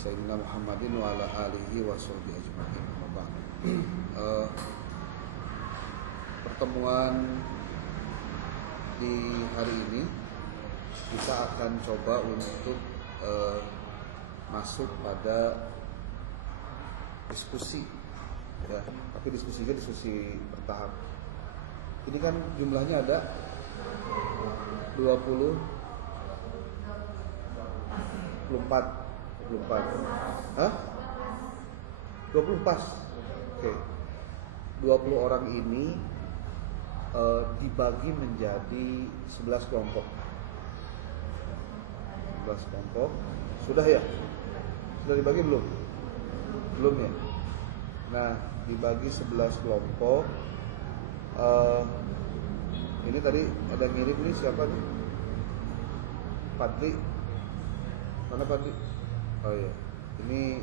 Sayyidina Muhammadin wa ala alihi wa sahbihi ajma'in. Pertemuan di hari ini kita akan coba untuk masuk pada diskusi, ya. Tapi diskusinya diskusi bertahap. Ini kan jumlahnya ada 24. Hah? 20 pas. Oke. 20 orang ini dibagi menjadi 11 kelompok. 11 kelompok. Sudah ya? Sudah dibagi belum? Belum ya? Nah, dibagi 11 kelompok. Ini tadi ada ngirim nih, siapa nih? Padli. Mana Padli? Oh iya. Ini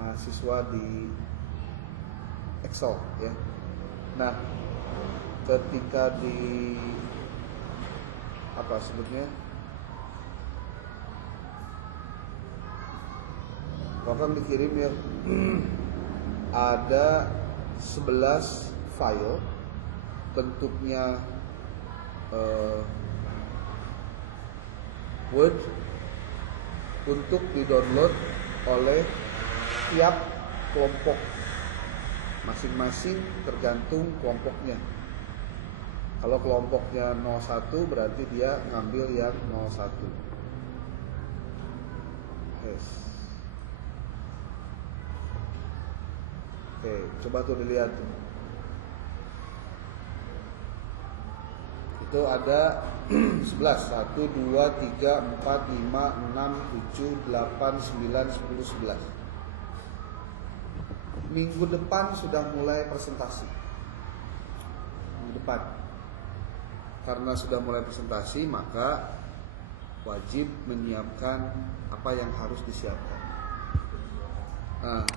mahasiswa di Excel, ya. Nah, ketika di bahkan dikirim ya, ada 11 file, bentuknya Word, untuk di-download oleh tiap kelompok masing-masing, tergantung kelompoknya. Kalau kelompoknya 01 berarti dia ngambil yang 01. Yes. Oke, coba tuh dilihat. Itu ada 11, 1, 2, 3, 4, 5, 6, 7, 8, 9, 10, 11. Minggu depan sudah mulai presentasi. Minggu depan. Karena sudah mulai presentasi, maka wajib menyiapkan apa yang harus disiapkan. Nah,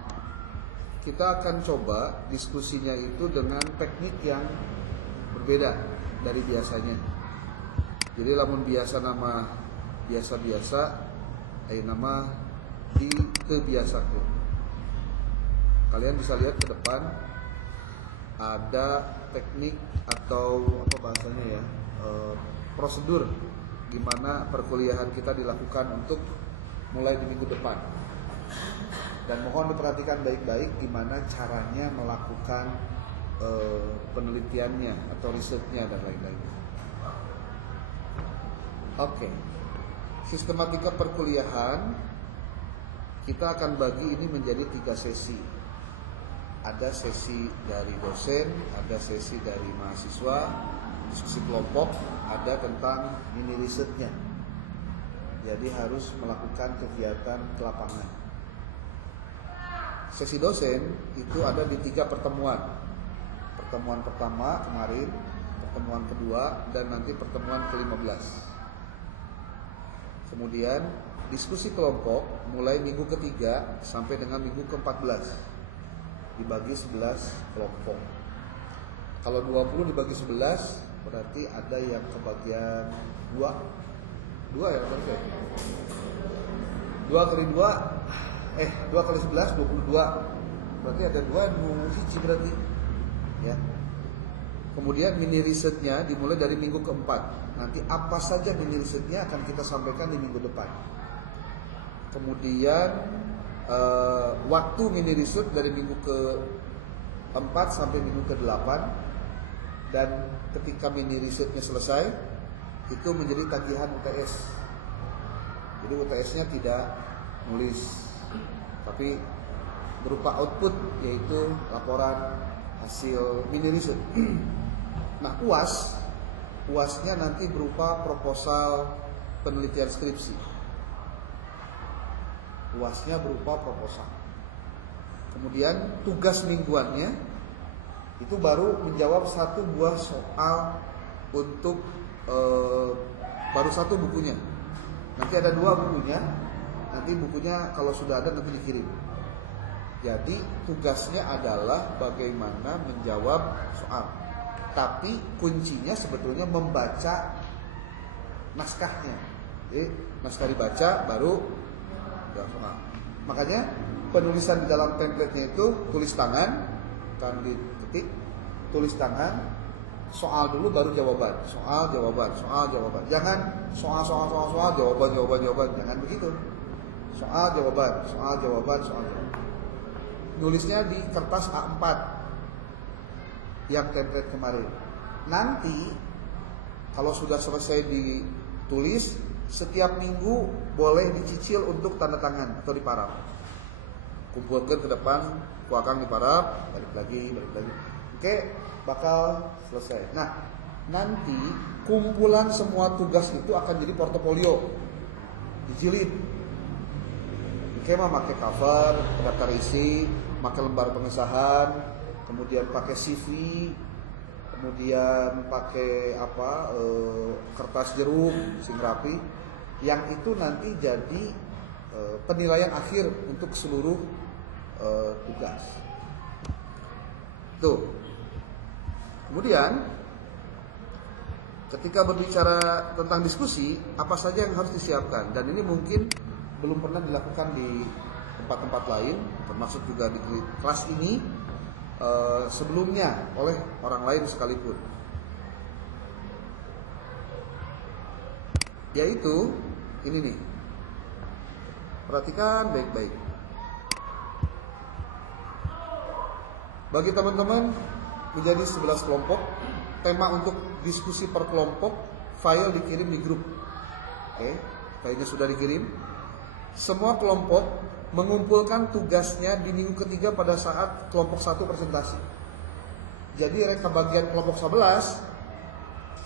kita akan coba diskusinya itu dengan teknik yang berbeda dari biasanya. Jadi lamun biasa nama biasa-biasa, nama di kebiasakan. Kalian bisa lihat ke depan ada teknik atau apa bahasanya ya, prosedur gimana perkuliahan kita dilakukan untuk mulai di minggu depan. Dan mohon diperhatikan baik-baik gimana caranya melakukan penelitiannya atau risetnya dan lain-lain. Oke. Sistematika perkuliahan kita akan bagi ini menjadi 3 sesi. Ada sesi dari dosen, ada sesi dari mahasiswa, diskusi kelompok, ada tentang mini risetnya. Jadi harus melakukan kegiatan ke lapangan. Sesi dosen itu ada di 3 pertemuan. Pertemuan pertama kemarin, pertemuan kedua, dan nanti pertemuan ke-15. Kemudian diskusi kelompok mulai minggu ketiga sampai dengan minggu ke-14. Dibagi 11 kelompok. Kalau 20 dibagi 11 berarti ada yang kebagian 2 ya berarti. 2 kali 11 22. Berarti ada 2 hiji berarti. Ya. Kemudian mini risetnya dimulai dari minggu ke-4. Nanti apa saja mini risetnya akan kita sampaikan di minggu depan. Kemudian waktu mini riset dari minggu ke-4 sampai minggu ke-8. Dan ketika mini risetnya selesai, itu menjadi tagihan UTS. Jadi UTS-nya tidak nulis, tapi berupa output, yaitu laporan hasil mini riset. Nah, UASnya nanti berupa proposal penelitian skripsi. UASnya berupa proposal. Kemudian tugas mingguannya itu baru menjawab 1 buah soal untuk baru 1 bukunya. Nanti ada 2 bukunya. Nanti bukunya kalau sudah ada nanti dikirim. Jadi tugasnya adalah bagaimana menjawab soal. Tapi kuncinya sebetulnya membaca naskahnya. Jadi naskah dibaca baru jawab soal. Makanya penulisan di dalam template-nya itu tulis tangan, kan diketik, tulis tangan, soal dulu baru jawaban, soal jawaban, soal jawaban. Jangan soal jawaban, jangan begitu. Soal jawaban, soal jawaban, soal jawaban. Nulisnya di kertas A4 yang template kemarin. Nanti kalau sudah selesai ditulis, setiap minggu boleh dicicil untuk tanda tangan atau diparaf. Kumpulkan ke depan, kuakang diparaf, balik lagi. Oke, bakal selesai. Nah, nanti kumpulan semua tugas itu akan jadi portofolio, dijilid. Oke, mah pakai cover, daftar isi, pakai lembar pengesahan, kemudian pakai CV, kemudian pakai kertas jeruk, sing rapi. Yang itu nanti jadi penilaian akhir untuk seluruh tugas. Tuh. Kemudian ketika berbicara tentang diskusi, apa saja yang harus disiapkan? Dan ini mungkin belum pernah dilakukan di tempat-tempat lain, termasuk juga di kelas ini sebelumnya oleh orang lain sekalipun. Yaitu ini nih. Perhatikan baik-baik. Bagi teman-teman menjadi 11 kelompok, tema untuk diskusi per kelompok, file dikirim di grup. Oke, filenya sudah dikirim. Semua kelompok mengumpulkan tugasnya di minggu ketiga pada saat kelompok 1 presentasi. Jadi reka bagian kelompok 11,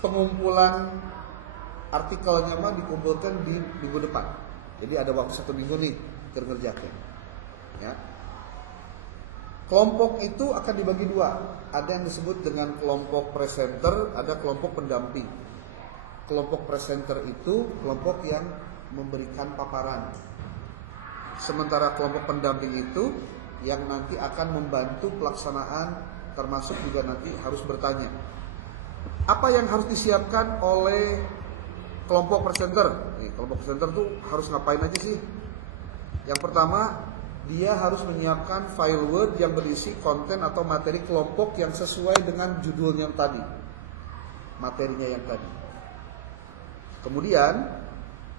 pengumpulan artikelnya mah dikumpulkan di minggu depan. Jadi ada waktu 1 minggu nih kerjakan. Ya. Kelompok itu akan dibagi 2. Ada yang disebut dengan kelompok presenter, ada kelompok pendamping. Kelompok presenter itu kelompok yang memberikan paparan. Sementara kelompok pendamping itu yang nanti akan membantu pelaksanaan, termasuk juga nanti harus bertanya. Apa yang harus disiapkan oleh kelompok presenter? Kelompok presenter tuh harus ngapain aja sih? Yang pertama, dia harus menyiapkan file Word yang berisi konten atau materi kelompok yang sesuai dengan judulnya yang tadi, materinya yang tadi. Kemudian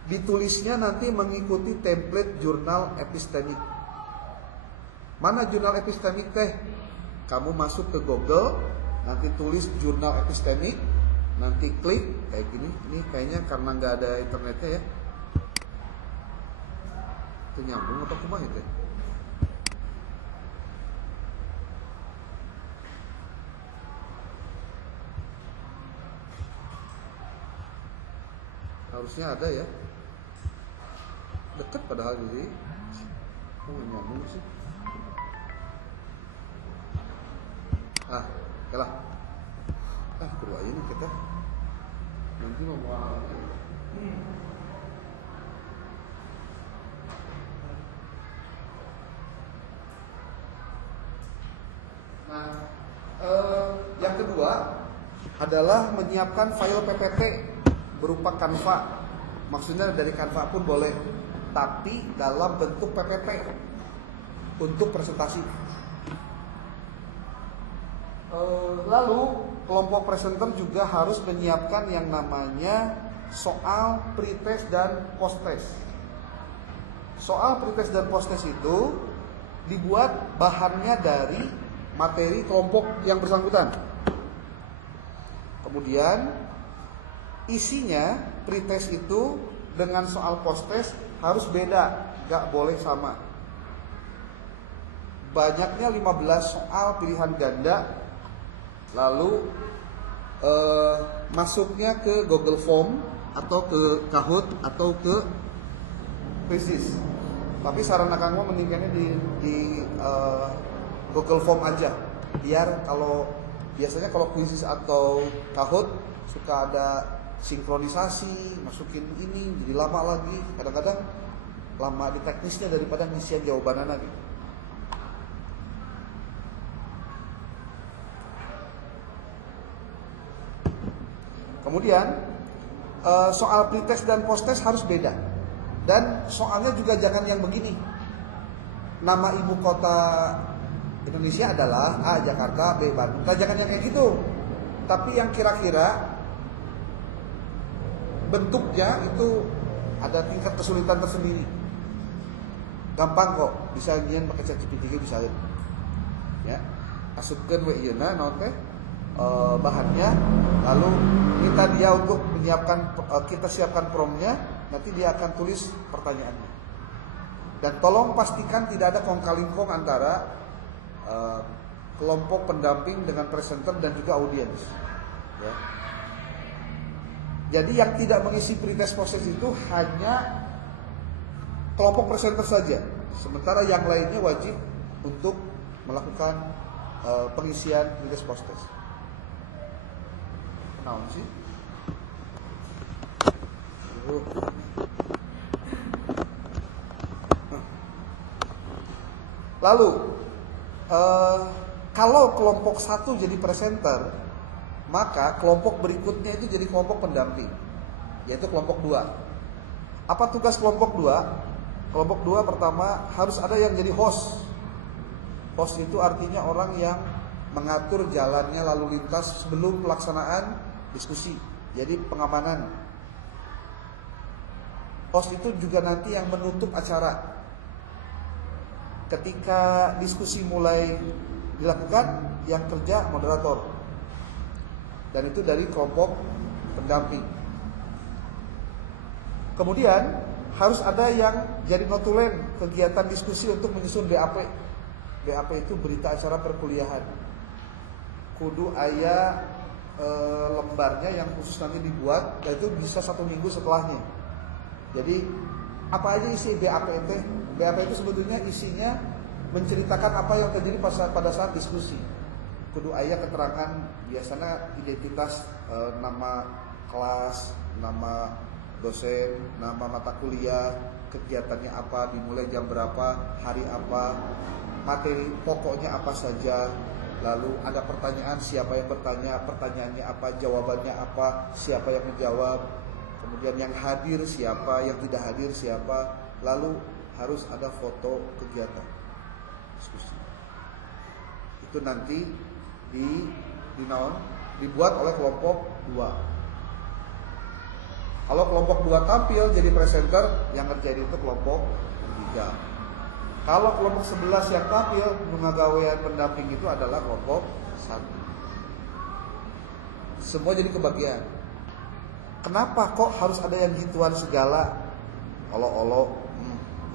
ditulisnya nanti mengikuti template jurnal epistemik. Mana jurnal epistemik teh? Kamu masuk ke Google, nanti tulis jurnal epistemik, nanti klik kayak gini. Ini kayaknya karena nggak ada internetnya ya. Itu nyambung atau kumaha itu? Harusnya ada ya. Deket padahal jadi. Oh, nyambung sih. Oke lah. Kudu aja nih kita. Nanti mau muahalnya. Nah, yang kedua adalah menyiapkan file PPT berupa Canva. Maksudnya dari Canva pun boleh, tapi dalam bentuk PPT untuk presentasi. Lalu kelompok presenter juga harus menyiapkan yang namanya soal pretest dan posttest. Soal pretest dan posttest itu dibuat bahannya dari materi kelompok yang bersangkutan. Kemudian isinya pretest itu dengan soal posttest harus beda, gak boleh sama. Banyaknya 15 soal pilihan ganda. Lalu masuknya ke Google Form atau ke Kahoot atau ke Quizzes. Tapi saran akang mah mendingannya di Google Form aja. Biar kalau biasanya kalau Quizzes atau Kahoot suka ada sinkronisasi, masukin ini jadi lama lagi. Kadang-kadang lama di teknisnya daripada ngisian jawabannya lagi. Kemudian soal pretest dan posttest harus beda. Dan soalnya juga jangan yang begini. Nama ibu kota Indonesia adalah A Jakarta, B Bandung. Nah, jangan yang kayak gitu. Tapi yang kira-kira bentuknya itu ada tingkat kesulitan tersendiri. Gampang kok, bisa nyian pakai ChatGPT bisa. Ya. Asupkeun we ieu na naon teh bahannya, lalu minta dia untuk menyiapkan, kita siapkan promnya, nanti dia akan tulis pertanyaannya. Dan tolong pastikan tidak ada kong-kali-kong antara kelompok pendamping dengan presenter dan juga audiens. Ya. Jadi yang tidak mengisi pretest proses itu hanya kelompok presenter saja. Sementara yang lainnya wajib untuk melakukan pengisian pretest posttest. Naon sih? Lalu kalau kelompok satu jadi presenter, maka kelompok berikutnya itu jadi kelompok pendamping, yaitu kelompok 2. Apa tugas kelompok 2? Kelompok 2 pertama harus ada yang jadi host. Host itu artinya orang yang mengatur jalannya lalu lintas sebelum pelaksanaan diskusi. Jadi pengamanan. Host itu juga nanti yang menutup acara. Ketika diskusi mulai dilakukan, yang kerja moderator. Dan itu dari kelompok pendamping. Kemudian harus ada yang jadi notulen kegiatan diskusi untuk menyusun BAP. BAP itu berita acara perkuliahan. Kudu aya lembarnya yang khusus nanti dibuat, dan itu bisa 1 minggu setelahnya. Jadi apa aja isi BAP itu? BAP itu sebetulnya isinya menceritakan apa yang terjadi pada saat diskusi. Kudu aya keterangan, biasanya identitas, nama kelas, nama dosen, nama mata kuliah, kegiatannya apa, dimulai jam berapa, hari apa, materi pokoknya apa saja. Lalu ada pertanyaan, siapa yang bertanya, pertanyaannya apa, jawabannya apa, siapa yang menjawab. Kemudian yang hadir siapa, yang tidak hadir siapa. Lalu harus ada foto kegiatan diskusi. Itu nanti dibuat oleh kelompok 2. Kalau kelompok 2 tampil jadi presenter, yang ngerjain itu kelompok 3. Kalau kelompok 11 yang tampil ngagawean pendamping itu adalah kelompok 1. Semua jadi kebagian. Kenapa kok harus ada yang gituan segala? Olo-olo,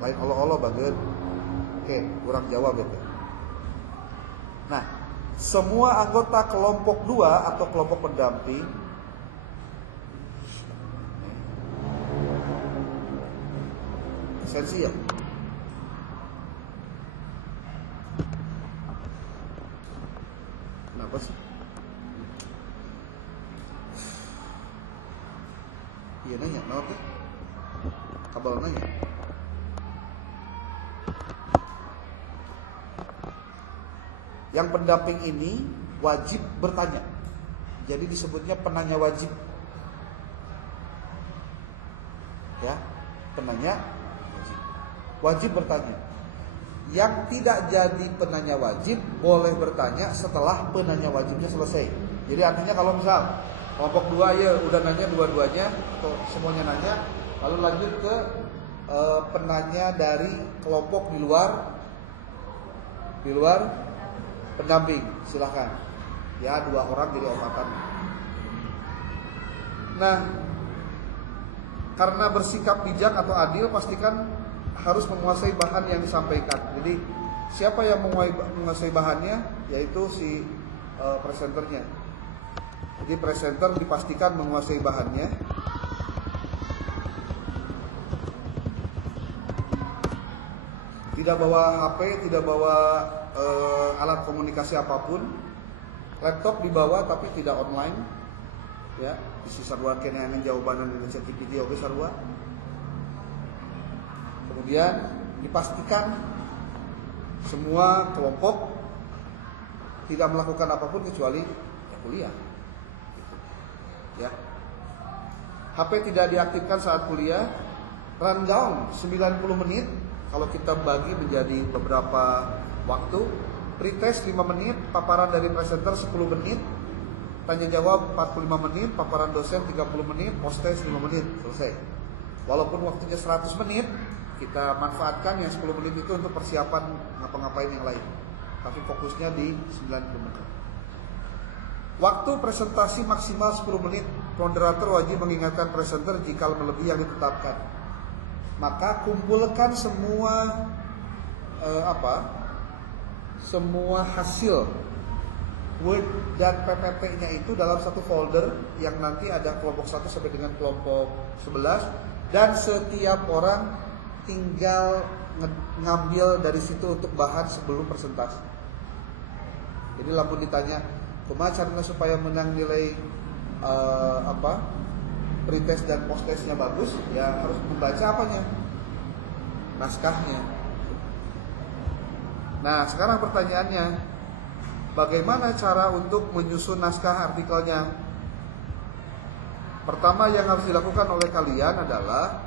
lain olo-olo bageun. Oke, kurang jawab gitu. Nah, semua anggota kelompok 2 atau kelompok pendamping esensial. Kenapa sih? Iya nanya, kenapa tuh? Kabel nanya. Yang pendamping ini wajib bertanya. Jadi disebutnya penanya wajib. Ya, penanya wajib bertanya. Yang tidak jadi penanya wajib boleh bertanya setelah penanya wajibnya selesai. Jadi artinya kalau misal kelompok 2 ya udah nanya dua-duanya atau semuanya nanya, lalu lanjut ke penanya dari kelompok di luar pendamping, silahkan. Ya 2 orang jadi 4. Nah, karena bersikap bijak atau adil, pastikan harus menguasai bahan yang disampaikan. Jadi siapa yang menguasai bahannya, yaitu si presenternya. Jadi presenter dipastikan menguasai bahannya. Tidak bawa HP, tidak bawa alat komunikasi apapun. Laptop dibawa tapi tidak online. Ya, isi sarua kene anu jawabanan di ChatGPT oge sarua. Kemudian dipastikan semua kelompok tidak melakukan apapun kecuali kuliah. Ya. HP tidak diaktifkan saat kuliah. Rundown 90 menit. Kalau kita bagi menjadi beberapa waktu. Pretest 5 menit, paparan dari presenter 10 menit, tanya jawab 45 menit, paparan dosen 30 menit, post-test 5 menit, selesai. Walaupun waktunya 100 menit, kita manfaatkan yang 10 menit itu untuk persiapan ngapa-ngapain yang lain. Tapi fokusnya di 90 menit. Waktu presentasi maksimal 10 menit. Moderator wajib mengingatkan presenter jika melebihi yang ditetapkan. Maka kumpulkan semua semua hasil Word dan PPT-nya itu dalam satu folder yang nanti ada kelompok 1 sampai dengan kelompok 11, dan setiap orang tinggal ngambil dari situ untuk bahan sebelum presentasi. Jadi lamun ditanya, kumaha caranya supaya menang nilai pretest dan post-testnya bagus, ya harus membaca apanya? Naskahnya. Nah, sekarang pertanyaannya, bagaimana cara untuk menyusun naskah artikelnya? Pertama yang harus dilakukan oleh kalian adalah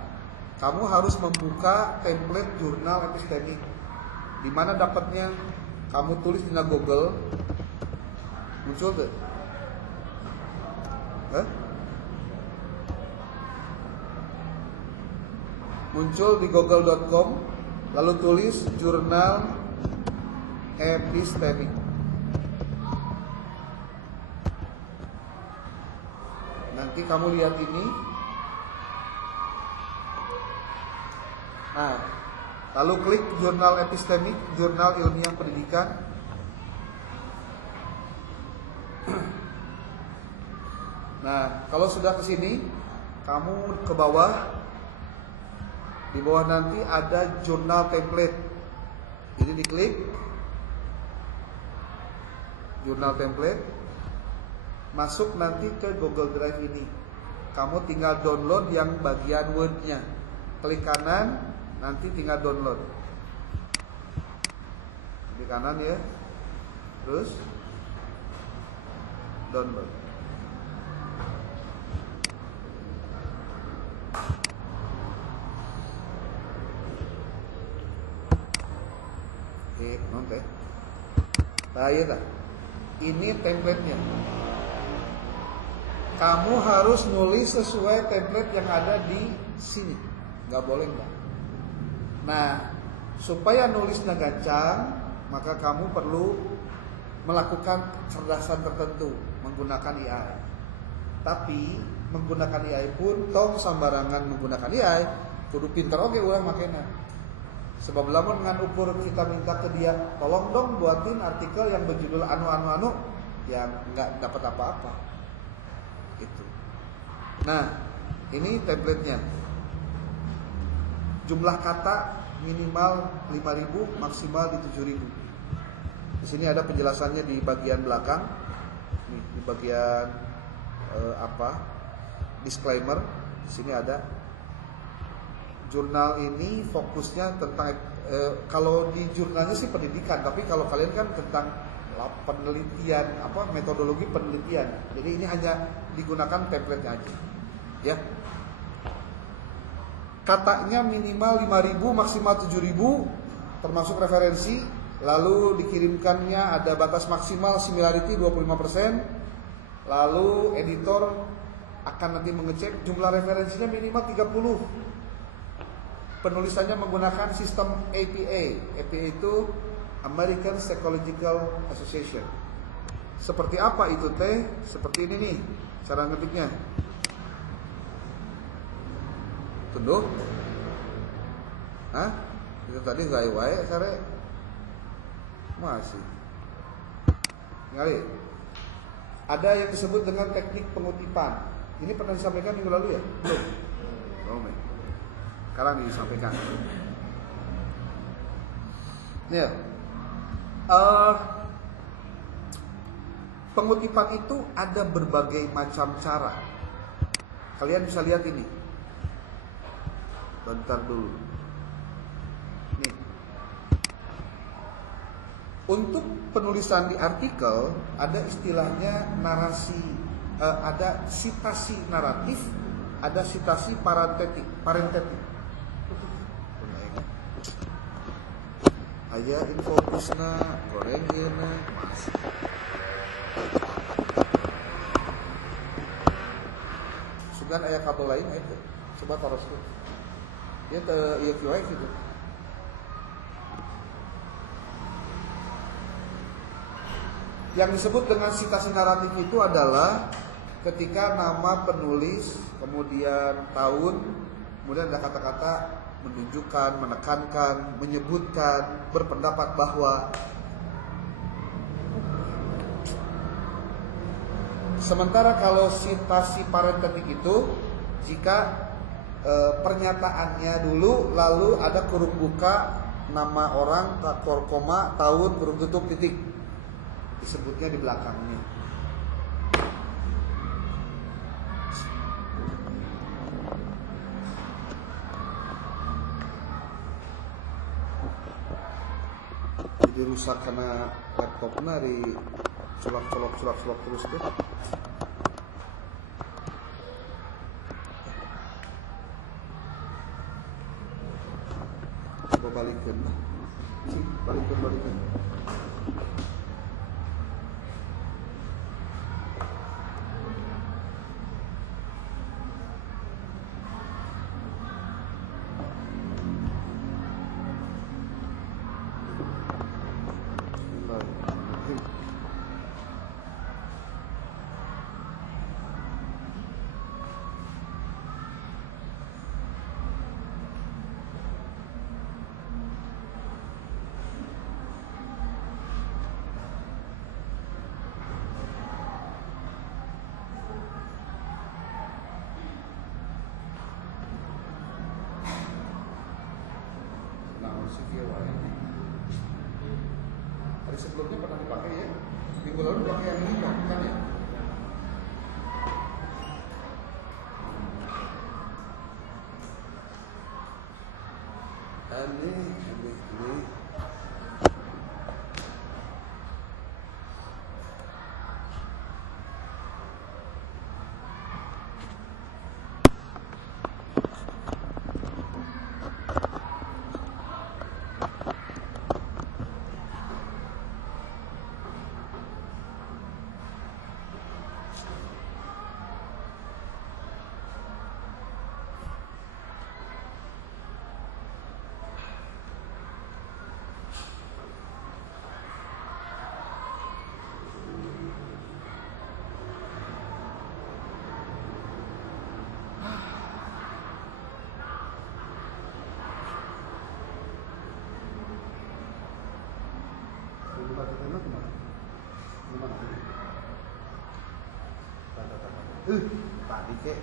kamu harus membuka template jurnal epistemik. Di mana dapatnya? Kamu tulis di Google. Muncul tuh. Muncul di google.com, lalu tulis jurnal epistemik. Nanti kamu lihat ini. Nah, lalu klik jurnal epistemik, jurnal ilmiah pendidikan. Nah, kalau sudah ke sini, kamu ke bawah. Di bawah nanti ada jurnal template. Jadi diklik jurnal template, masuk nanti ke Google Drive ini. Kamu tinggal download yang bagian Word-nya. Klik kanan, nanti tinggal download. Klik kanan ya. Terus download. Oke. Nah, iya tak? Ini template-nya. Kamu harus nulis sesuai template yang ada di sini. Nggak boleh enggak. Nah, supaya nulisnya gancang, maka kamu perlu melakukan kecerdasan tertentu menggunakan AI. Tapi menggunakan AI pun tong sambarangan menggunakan AI, kudu pinter oke urang makena. Sebab lamun ngan ukur kita minta ke dia, tolong dong buatin artikel yang berjudul anu, yang nggak dapat apa-apa. Itu. Nah, ini template-nya. Jumlah kata minimal 5.000, maksimal di 7.000. Di sini ada penjelasannya di bagian belakang. Nih, di bagian disclaimer. Di sini ada. Jurnal ini fokusnya tentang kalau di jurnalnya sih pendidikan, tapi kalau kalian kan tentang penelitian, metodologi penelitian. Jadi ini hanya digunakan template-nya aja. Ya. Katanya minimal 5.000, maksimal 7.000 termasuk referensi, lalu dikirimkannya ada batas maksimal similarity 25%. Lalu editor akan nanti mengecek jumlah referensinya minimal 30. Penulisannya menggunakan sistem APA. APA itu American Psychological Association. Seperti apa itu teh? Seperti ini nih cara ngetiknya. Tunduk. Hah? Itu tadi gak wae sare. Masih. Ngali. Ada yang disebut dengan teknik pengutipan. Ini pernah disampaikan minggu lalu ya? Belum. Belum. Sekarang disampaikan. Ya. Pengutipan itu ada berbagai macam cara. Kalian bisa lihat ini. Bentar dulu. Nih. Untuk penulisan di artikel ada istilahnya narasi, ada sitasi naratif, ada sitasi parentetik. Aya infobusna gorengeuna mas. Sugan aya kabel lain itu. Coba taroskeun. Dia teu ieu kieu gitu. Yang disebut dengan sitasi naratif itu adalah ketika nama penulis, kemudian tahun, kemudian ada kata-kata menunjukkan, menekankan, menyebutkan, berpendapat bahwa. Sementara kalau sitasi parentetik itu jika pernyataannya dulu lalu ada kurung buka nama orang, koma, tahun, kurung tutup, titik, disebutnya di belakangnya. Jadi rusak karena laptopnya di colok terus tuh. Coba balikin. Balikin. Hari sebelumnya pernah dipakai ya? Minggu lalu dipakai yang ini bukan ya? Ini. Tadi kek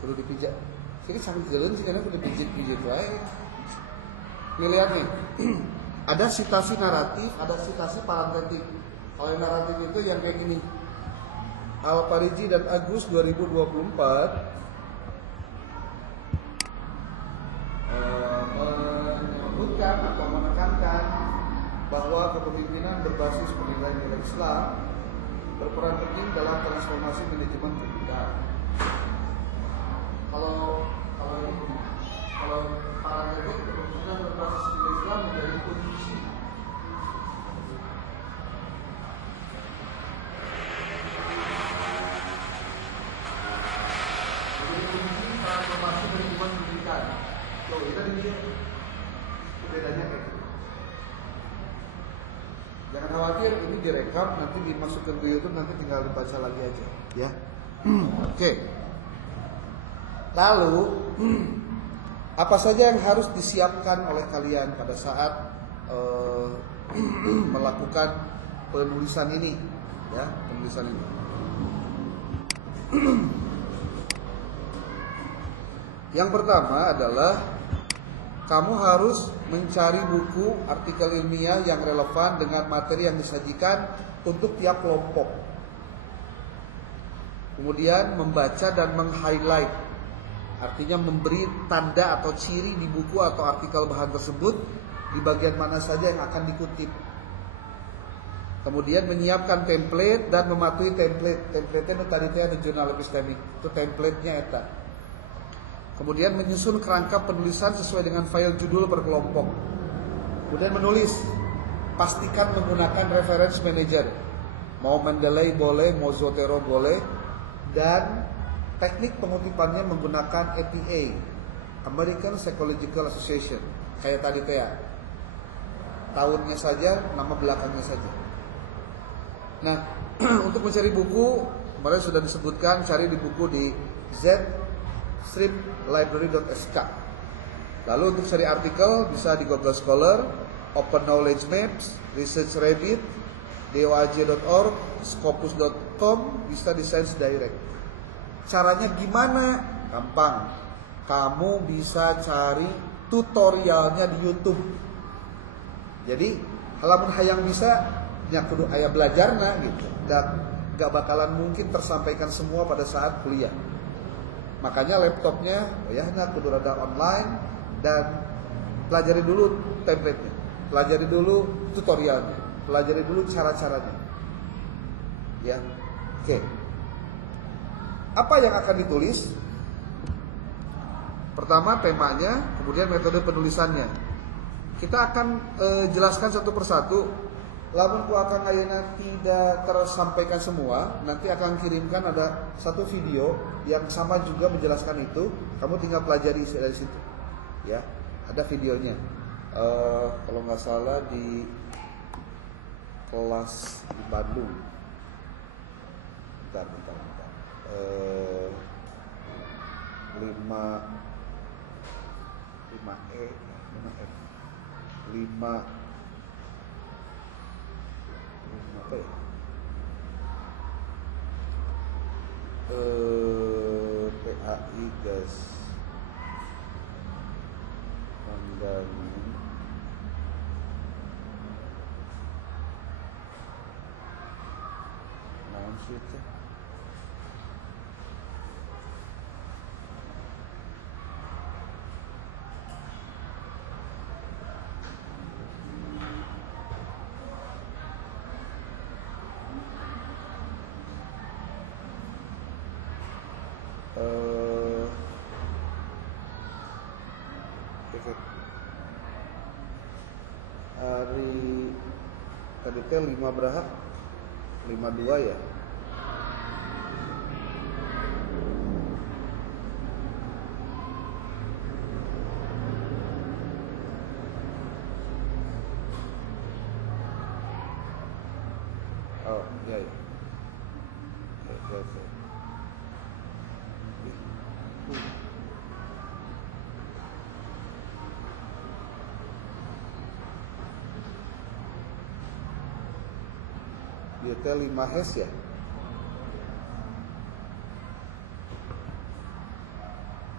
perlu dipijak. Jadi sambil jalan sih karena perlu dipijit wae. Nih lihat nih. Ada sitasi naratif, ada sitasi parentetik. Kalau yang naratif itu yang kayak gini. Al-Pariji dan Agus 2024 menyebutkan atau menekankan bahwa kepemimpinan berbasis nilai-nilai Islam berperan penting dalam transformasi manajemen pendidikan. Kalau parentetik kepemimpinan berbasis nilai Islam menjadi kunci. Transformasi manajemen pendidikan. Tuh, itu dia bedanya kayak gitu. Jangan khawatir, ini direkam, nanti dimasukkan ke YouTube, nanti tinggal dibaca lagi aja, ya. Oke. Lalu, apa saja yang harus disiapkan oleh kalian pada saat melakukan penulisan ini, ya, penulisan ini. Yang pertama adalah kamu harus mencari buku artikel ilmiah yang relevan dengan materi yang disajikan untuk tiap kelompok. Kemudian membaca dan meng-highlight, artinya memberi tanda atau ciri di buku atau artikel bahan tersebut di bagian mana saja yang akan dikutip. Kemudian menyiapkan template dan mematuhi template. Template-nya itu tadi ada jurnal epistemik. Itu template-nya eta. Kemudian menyusun kerangka penulisan sesuai dengan file judul per kelompok. Kemudian menulis. Pastikan menggunakan reference manager. Mau Mendeley boleh, mau Zotero boleh. Dan teknik pengutipannya menggunakan APA, American Psychological Association. Kayak tadi teh ya. Tahunnya saja, nama belakangnya saja. Nah, untuk mencari buku, kemarin sudah disebutkan, cari di buku di z-library.sk. Lalu untuk cari artikel bisa di Google Scholar, Open Knowledge Maps, Research Rabbit, doj.org, scopus.com, bisa di Science Direct. Caranya gimana? Gampang. Kamu bisa cari tutorialnya di YouTube. Jadi, halaman hayang bisa kudu aya belajarna gitu. Gak bakalan mungkin tersampaikan semua pada saat kuliah. Makanya laptopnya ya kudu rada online dan pelajari dulu template-nya. Pelajari dulu tutorialnya. Pelajari dulu cara-caranya. Ya. Oke. Apa yang akan ditulis? Pertama temanya, kemudian metode penulisannya. Kita akan jelaskan satu persatu. Lamun ku akan ayeuna tidak tersampaikan semua, nanti akan kirimkan ada satu video yang sama juga menjelaskan itu. Kamu tinggal pelajari dari situ, ya. Ada videonya. Kalau nggak salah di kelas di Bandung. Bentar. 5 apa ya? PAI gas membangun naon sih teh? Hari tadi teh 5 berapa? 52 ya. Oh iya ya. Oke. Dia teh 5 hes ya.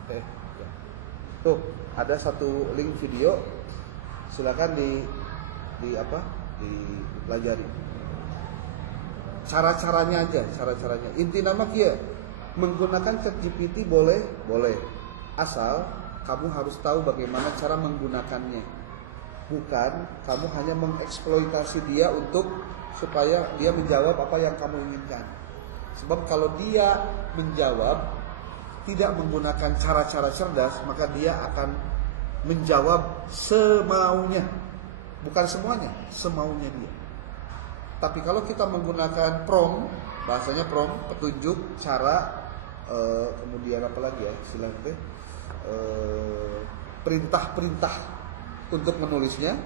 Ya. Tuh, ada satu link video. Silakan dipelajari. Cara-caranya aja, cara-caranya. Inti nama kia menggunakan ChatGPT boleh. Asal kamu harus tahu bagaimana cara menggunakannya. Bukan kamu hanya mengeksploitasi dia supaya dia menjawab apa yang kamu inginkan. Sebab kalau dia menjawab tidak menggunakan cara-cara cerdas, maka dia akan menjawab semaunya. Bukan semuanya, semaunya dia. Tapi kalau kita menggunakan prompt, bahasanya prompt, petunjuk, cara, kemudian apa lagi ya, istilahnya perintah-perintah untuk menulisnya,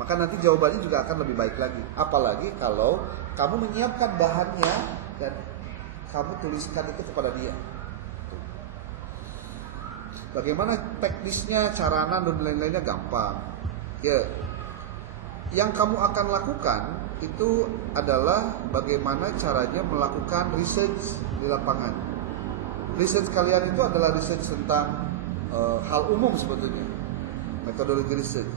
maka nanti jawabannya juga akan lebih baik lagi. Apalagi kalau kamu menyiapkan bahannya dan kamu tuliskan itu kepada dia. Bagaimana teknisnya, caranya dan lain-lainnya gampang. Ya, yang kamu akan lakukan itu adalah bagaimana caranya melakukan research di lapangan. Research kalian itu adalah research tentang hal umum sebetulnya, metodologi research.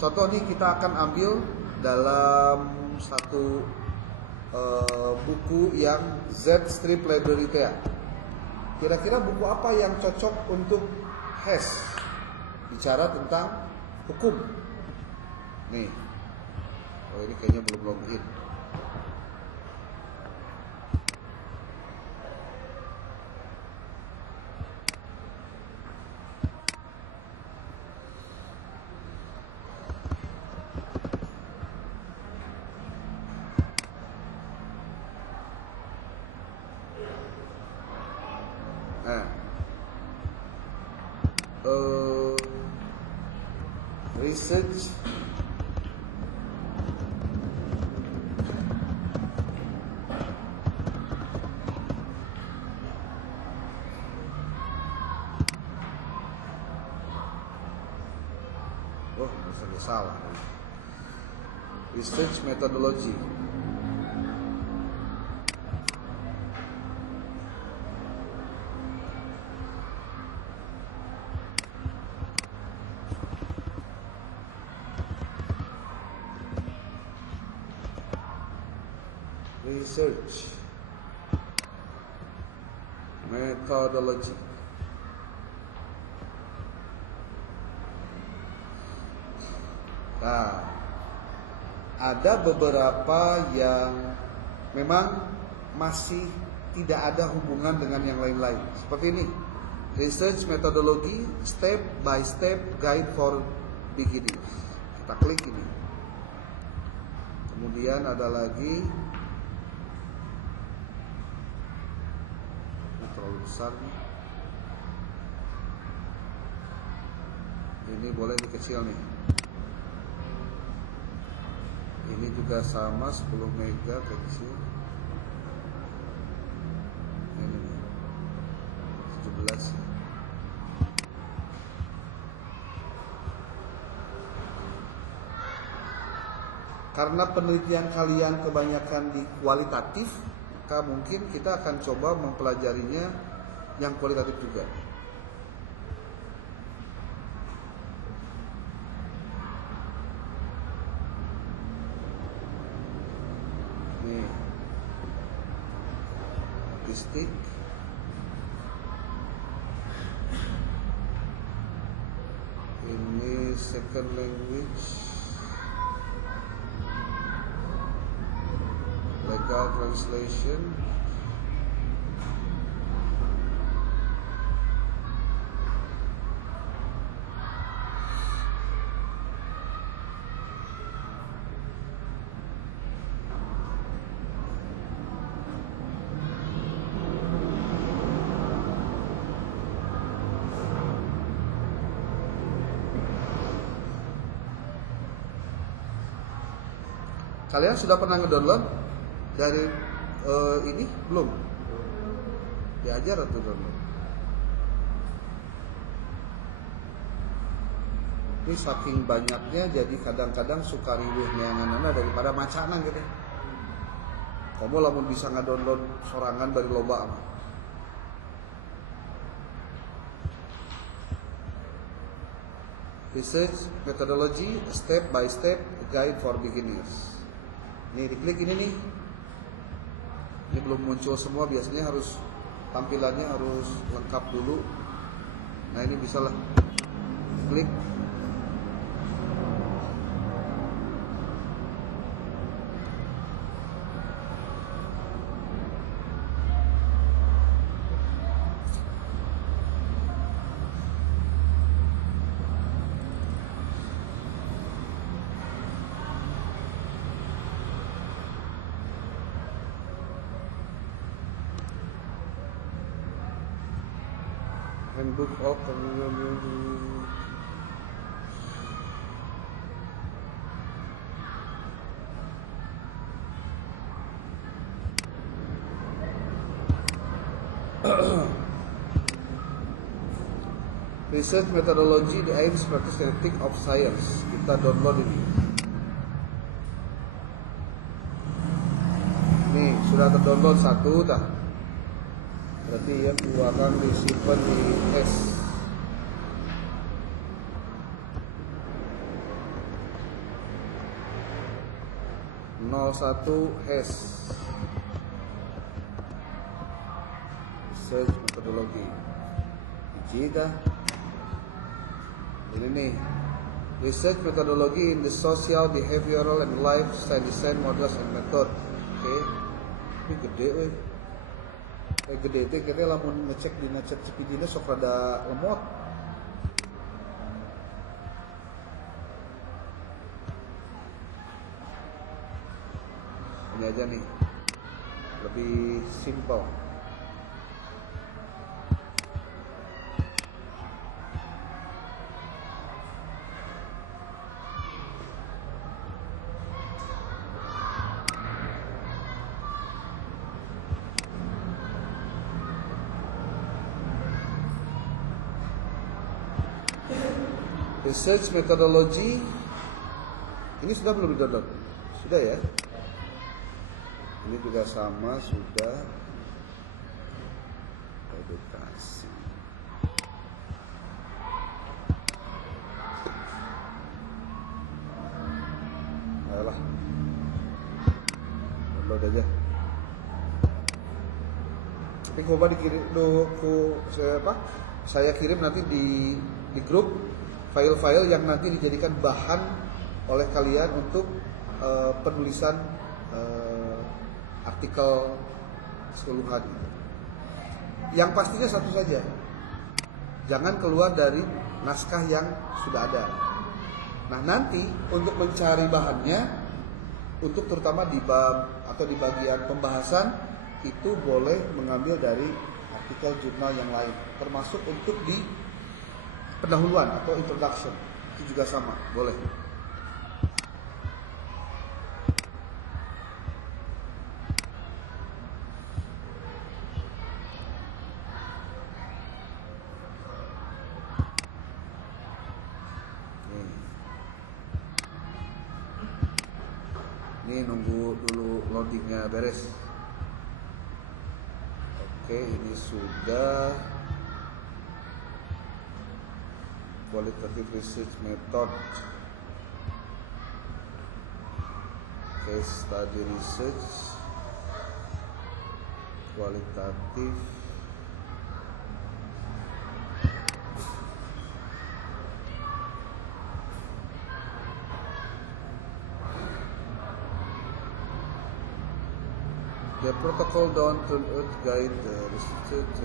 Contoh nih kita akan ambil dalam satu buku yang Z-Strip Library TA. Kira-kira buku apa yang cocok untuk HES? Bicara tentang hukum. Nih, oh ini kayaknya belum login. Nah, research salah. Research methodology. Research methodology. Nah, ada beberapa yang memang masih tidak ada hubungan dengan yang lain-lain. Seperti ini, research methodology step by step guide for beginners. Kita klik ini. Kemudian ada lagi, ini terlalu besar nih. Ini boleh dikecil nih. Ini juga sama 10 mega kecil. Ini 17. Karena penelitian kalian kebanyakan di kualitatif, maka mungkin kita akan coba mempelajarinya yang kualitatif juga. Statistik, ini second language, legal translation, kalian sudah pernah ngedownload dari ini belum? Diajar atau download? Ini saking banyaknya jadi kadang-kadang suka riweuhnya nganana daripada macana gitu. Kamu lamun bisa ngedownload sorangan dari loba mah. Research methodology step by step guide for beginners. Nih diklik ini nih. Ini belum muncul semua, biasanya harus tampilannya harus lengkap dulu. Nah ini bisa lah. Klik. Handbook of Research methodology, the aims, practice, and ethics of science. Kita download ini. Nih sudah terdownload satu dah. Berarti yang dua akan disimpan di S. satu S. Research methodology. Jika ini nih, research methodology in the social, behavioral, and lifestyle design models and method. Oke, ini gede weh. Gede teh kita lamun ngecek di ChatGPT-nya sok rada lemot. Ini aja nih, lebih simple. Research methodology ini sudah belum di-download? Sudah ya. Ini juga sama, sudah. Edukasi. Ayolah, download aja. Tapi coba dikirim saya kirim nanti di grup file-file yang nanti dijadikan bahan oleh kalian untuk penulisan artikel keseluruhan itu. Yang pastinya satu saja, jangan keluar dari naskah yang sudah ada. Nah nanti untuk mencari bahannya, untuk terutama di bab atau di bagian pembahasan, itu boleh mengambil dari artikel jurnal yang lain, termasuk untuk di pendahuluan atau introduction, itu juga sama, boleh. Ini nunggu dulu loadingnya beres. Oke, ini sudah. Qualitative research method, case study research, kualitatif, the protocol down to earth guide the research.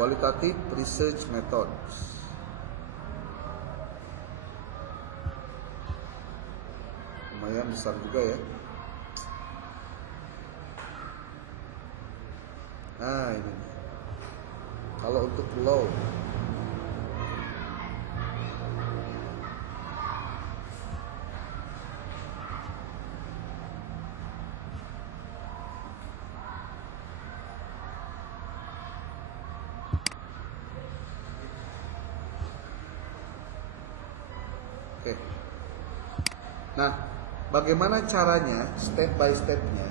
Qualitative research methods. Lumayan besar juga ya. Nah ini. Kalau untuk low, oke. Nah, bagaimana caranya, step by stepnya?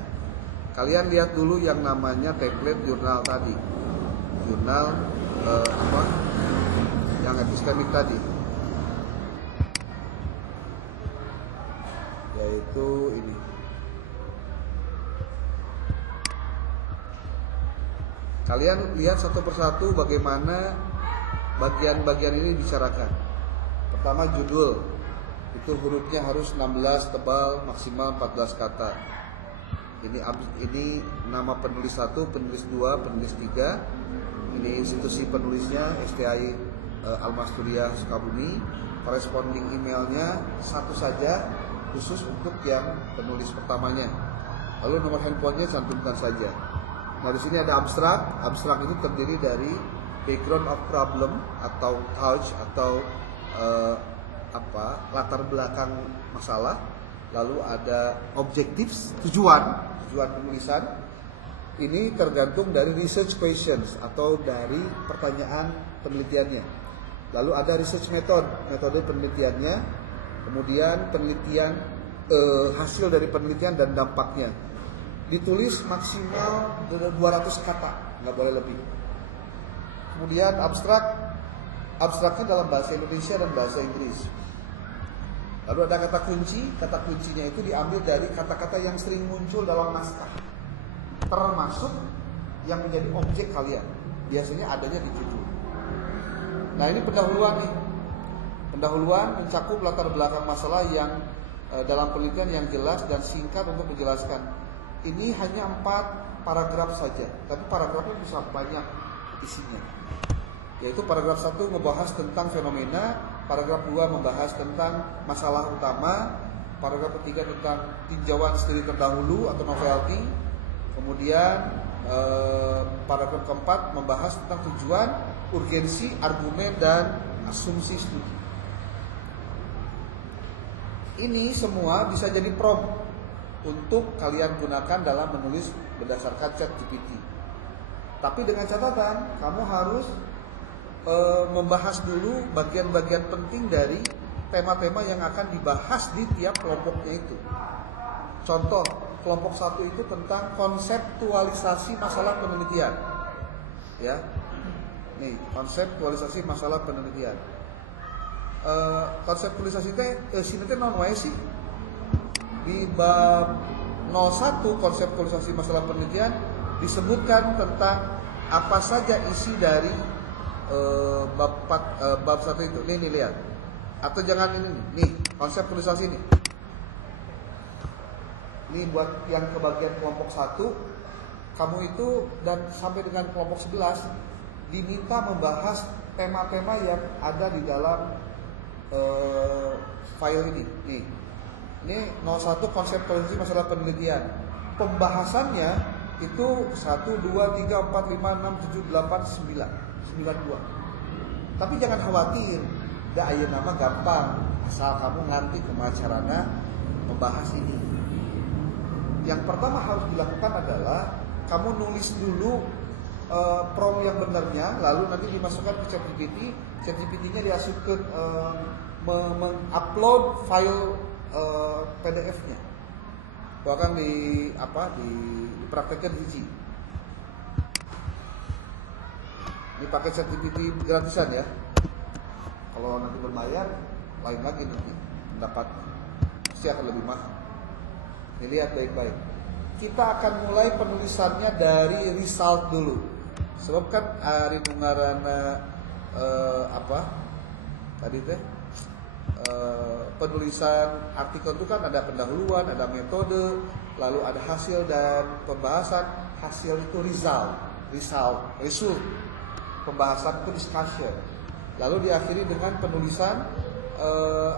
Kalian lihat dulu yang namanya template jurnal tadi, jurnal yang epistemik tadi, yaitu ini. Kalian lihat satu persatu bagaimana bagian-bagian ini dibicarakan. Pertama judul, itu hurufnya harus 16 tebal, maksimal 14 kata. Ini nama penulis 1, penulis 2, penulis 3. Ini institusi penulisnya STI Al-Masturiah Sukabumi. Corresponding emailnya satu saja, khusus untuk yang penulis pertamanya. Lalu nomor handphonenya cantumkan saja. Nah di sini ada abstrak. Abstrak itu terdiri dari background of problem atau touch atau latar belakang masalah. Lalu ada objectives, tujuan penulisan. Ini tergantung dari research questions atau dari pertanyaan penelitiannya. Lalu ada research method, metode penelitiannya. Kemudian penelitian, hasil dari penelitian dan dampaknya. Ditulis maksimal 200 kata, nggak boleh lebih. Kemudian abstraknya dalam bahasa Indonesia dan bahasa Inggris. Lalu ada kata kuncinya itu diambil dari kata-kata yang sering muncul dalam naskah, termasuk yang menjadi objek kalian. Biasanya adanya di judul. Nah ini pendahuluan nih. Pendahuluan mencakup latar belakang masalah yang dalam penelitian yang jelas dan singkat untuk menjelaskan. Ini hanya 4 paragraf saja, tapi paragrafnya bisa banyak isinya. Yaitu paragraf 1 membahas tentang fenomena, paragraf 2 membahas tentang masalah utama, paragraf ketiga tentang tinjauan studi terdahulu atau novelty, kemudian paragraf keempat membahas tentang tujuan, urgensi, argumen, dan asumsi studi. Ini semua bisa jadi prompt untuk kalian gunakan dalam menulis berdasarkan ChatGPT. Tapi dengan catatan, kamu harus membahas dulu bagian-bagian penting dari tema-tema yang akan dibahas di tiap kelompoknya itu. Contoh, kelompok 1 itu tentang konseptualisasi masalah penelitian. Ya. Nih, konseptualisasi masalah penelitian. Konseptualisasi teh sini teh naon wae sih? Di bab 01 konseptualisasi masalah penelitian disebutkan tentang apa saja isi dari bab 1 itu. Nih lihat. Atau jangan ini nih, konseptualisasi ini. Ini buat yang kebagian kelompok 1, kamu itu dan sampai dengan kelompok 11 diminta membahas tema-tema yang ada di dalam file ini. Nih. Ini 01 konseptualisasi masalah penelitian. Pembahasannya itu 1, 2, 3, 4, 5, 6, 7, 8, 9 92. Tapi jangan khawatir, da aya nama gampang, asal kamu ngerti kumaha carana membahas ini. Yang pertama harus dilakukan adalah kamu nulis dulu prompt yang benarnya, lalu nanti dimasukkan ke ChatGPT. ChatGPT-nya diasupkan mengupload file PDF-nya. Bahkan dipraktekkan di sini. Ini pakai ChatGPT gratisan ya. Kalau nanti berbayar, lain lagi nanti dapat pasti akan lebih mahal. Dilihat baik-baik. Kita akan mulai penulisannya dari result dulu. Sebab kan ari bungarana penulisan artikel itu kan ada pendahuluan, ada metode, lalu ada hasil dan pembahasan. Hasil itu result, pembahasan itu discussion. Lalu diakhiri dengan penulisan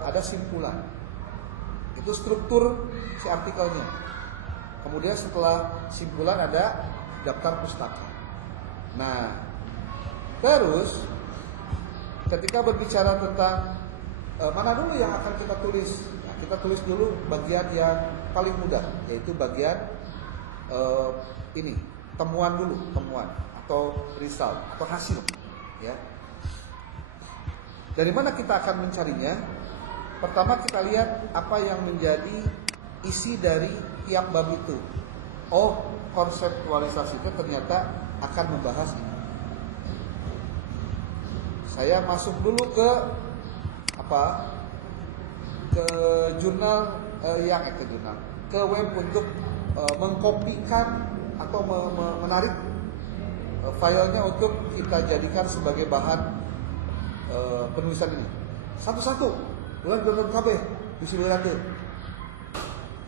ada simpulan. Itu struktur si artikelnya. Kemudian setelah simpulan ada daftar pustaka. Nah, terus ketika berbicara tentang mana dulu yang akan kita tulis, nah, kita tulis dulu bagian yang paling mudah, yaitu bagian ini temuan atau result atau hasil, ya. Dari mana kita akan mencarinya? Pertama kita lihat apa yang menjadi isi dari tiap bab itu. Oh, konseptualisasi itu ternyata akan membahas ini. Saya masuk dulu ke jurnal ke web untuk mengkopikan atau menarik filenya untuk kita jadikan sebagai bahan penulisan ini. Satu-satu, download KB, bisa berlatih.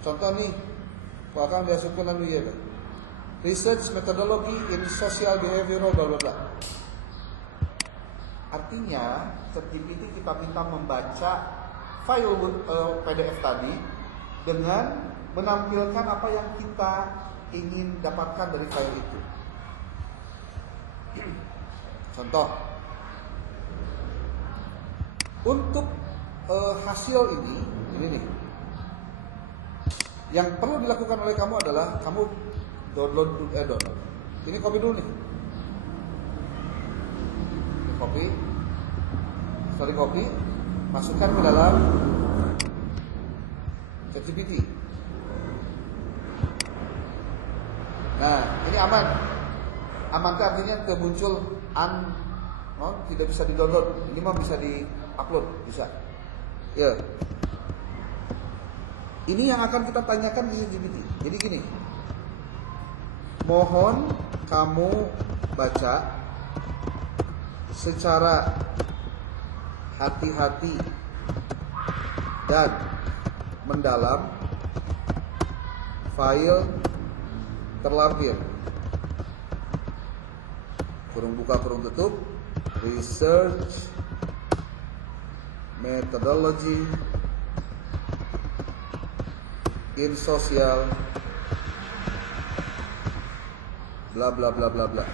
Contoh nih, bahkan diasupkan anu ieu kan. Research methodology in social behavioral bla bla bla. Artinya, ChatGPT kita minta membaca file PDF tadi dengan menampilkan apa yang kita ingin dapatkan dari file itu. Contoh, untuk hasil ini nih, yang perlu dilakukan oleh kamu adalah kamu download. Ini copy dulu nih. Copy, masukkan ke dalam ChatGPT. Nah, ini aman. Aman kan artinya muncul tidak bisa di-download. Ini mah bisa di-upload, bisa. Ya. Ini yang akan kita tanyakan di ChatGPT. Jadi gini. Mohon kamu baca secara hati-hati dan mendalam file terlampir. Kurung buka kurung tutup. Research methodology in social bla bla bla bla bla.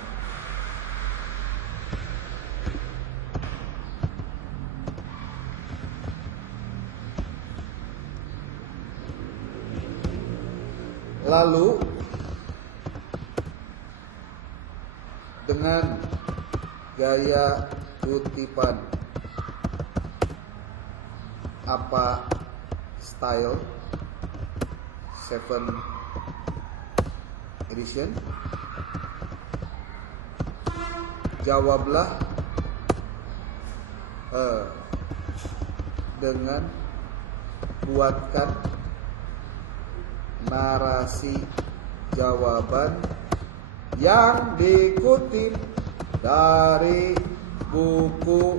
Lalu dengan gaya kutipan apa style 7 edition, jawablah dengan buatkan narasi jawaban yang dikutip dari buku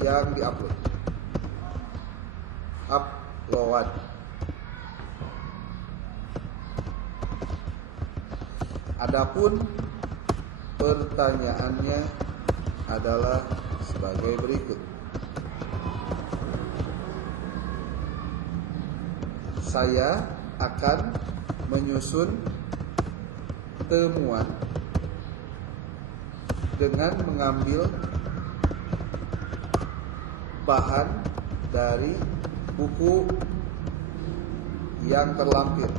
yang diupload. Upload. Adapun pertanyaannya adalah sebagai berikut. Saya akan menyusun temuan dengan mengambil bahan dari buku yang terlampir.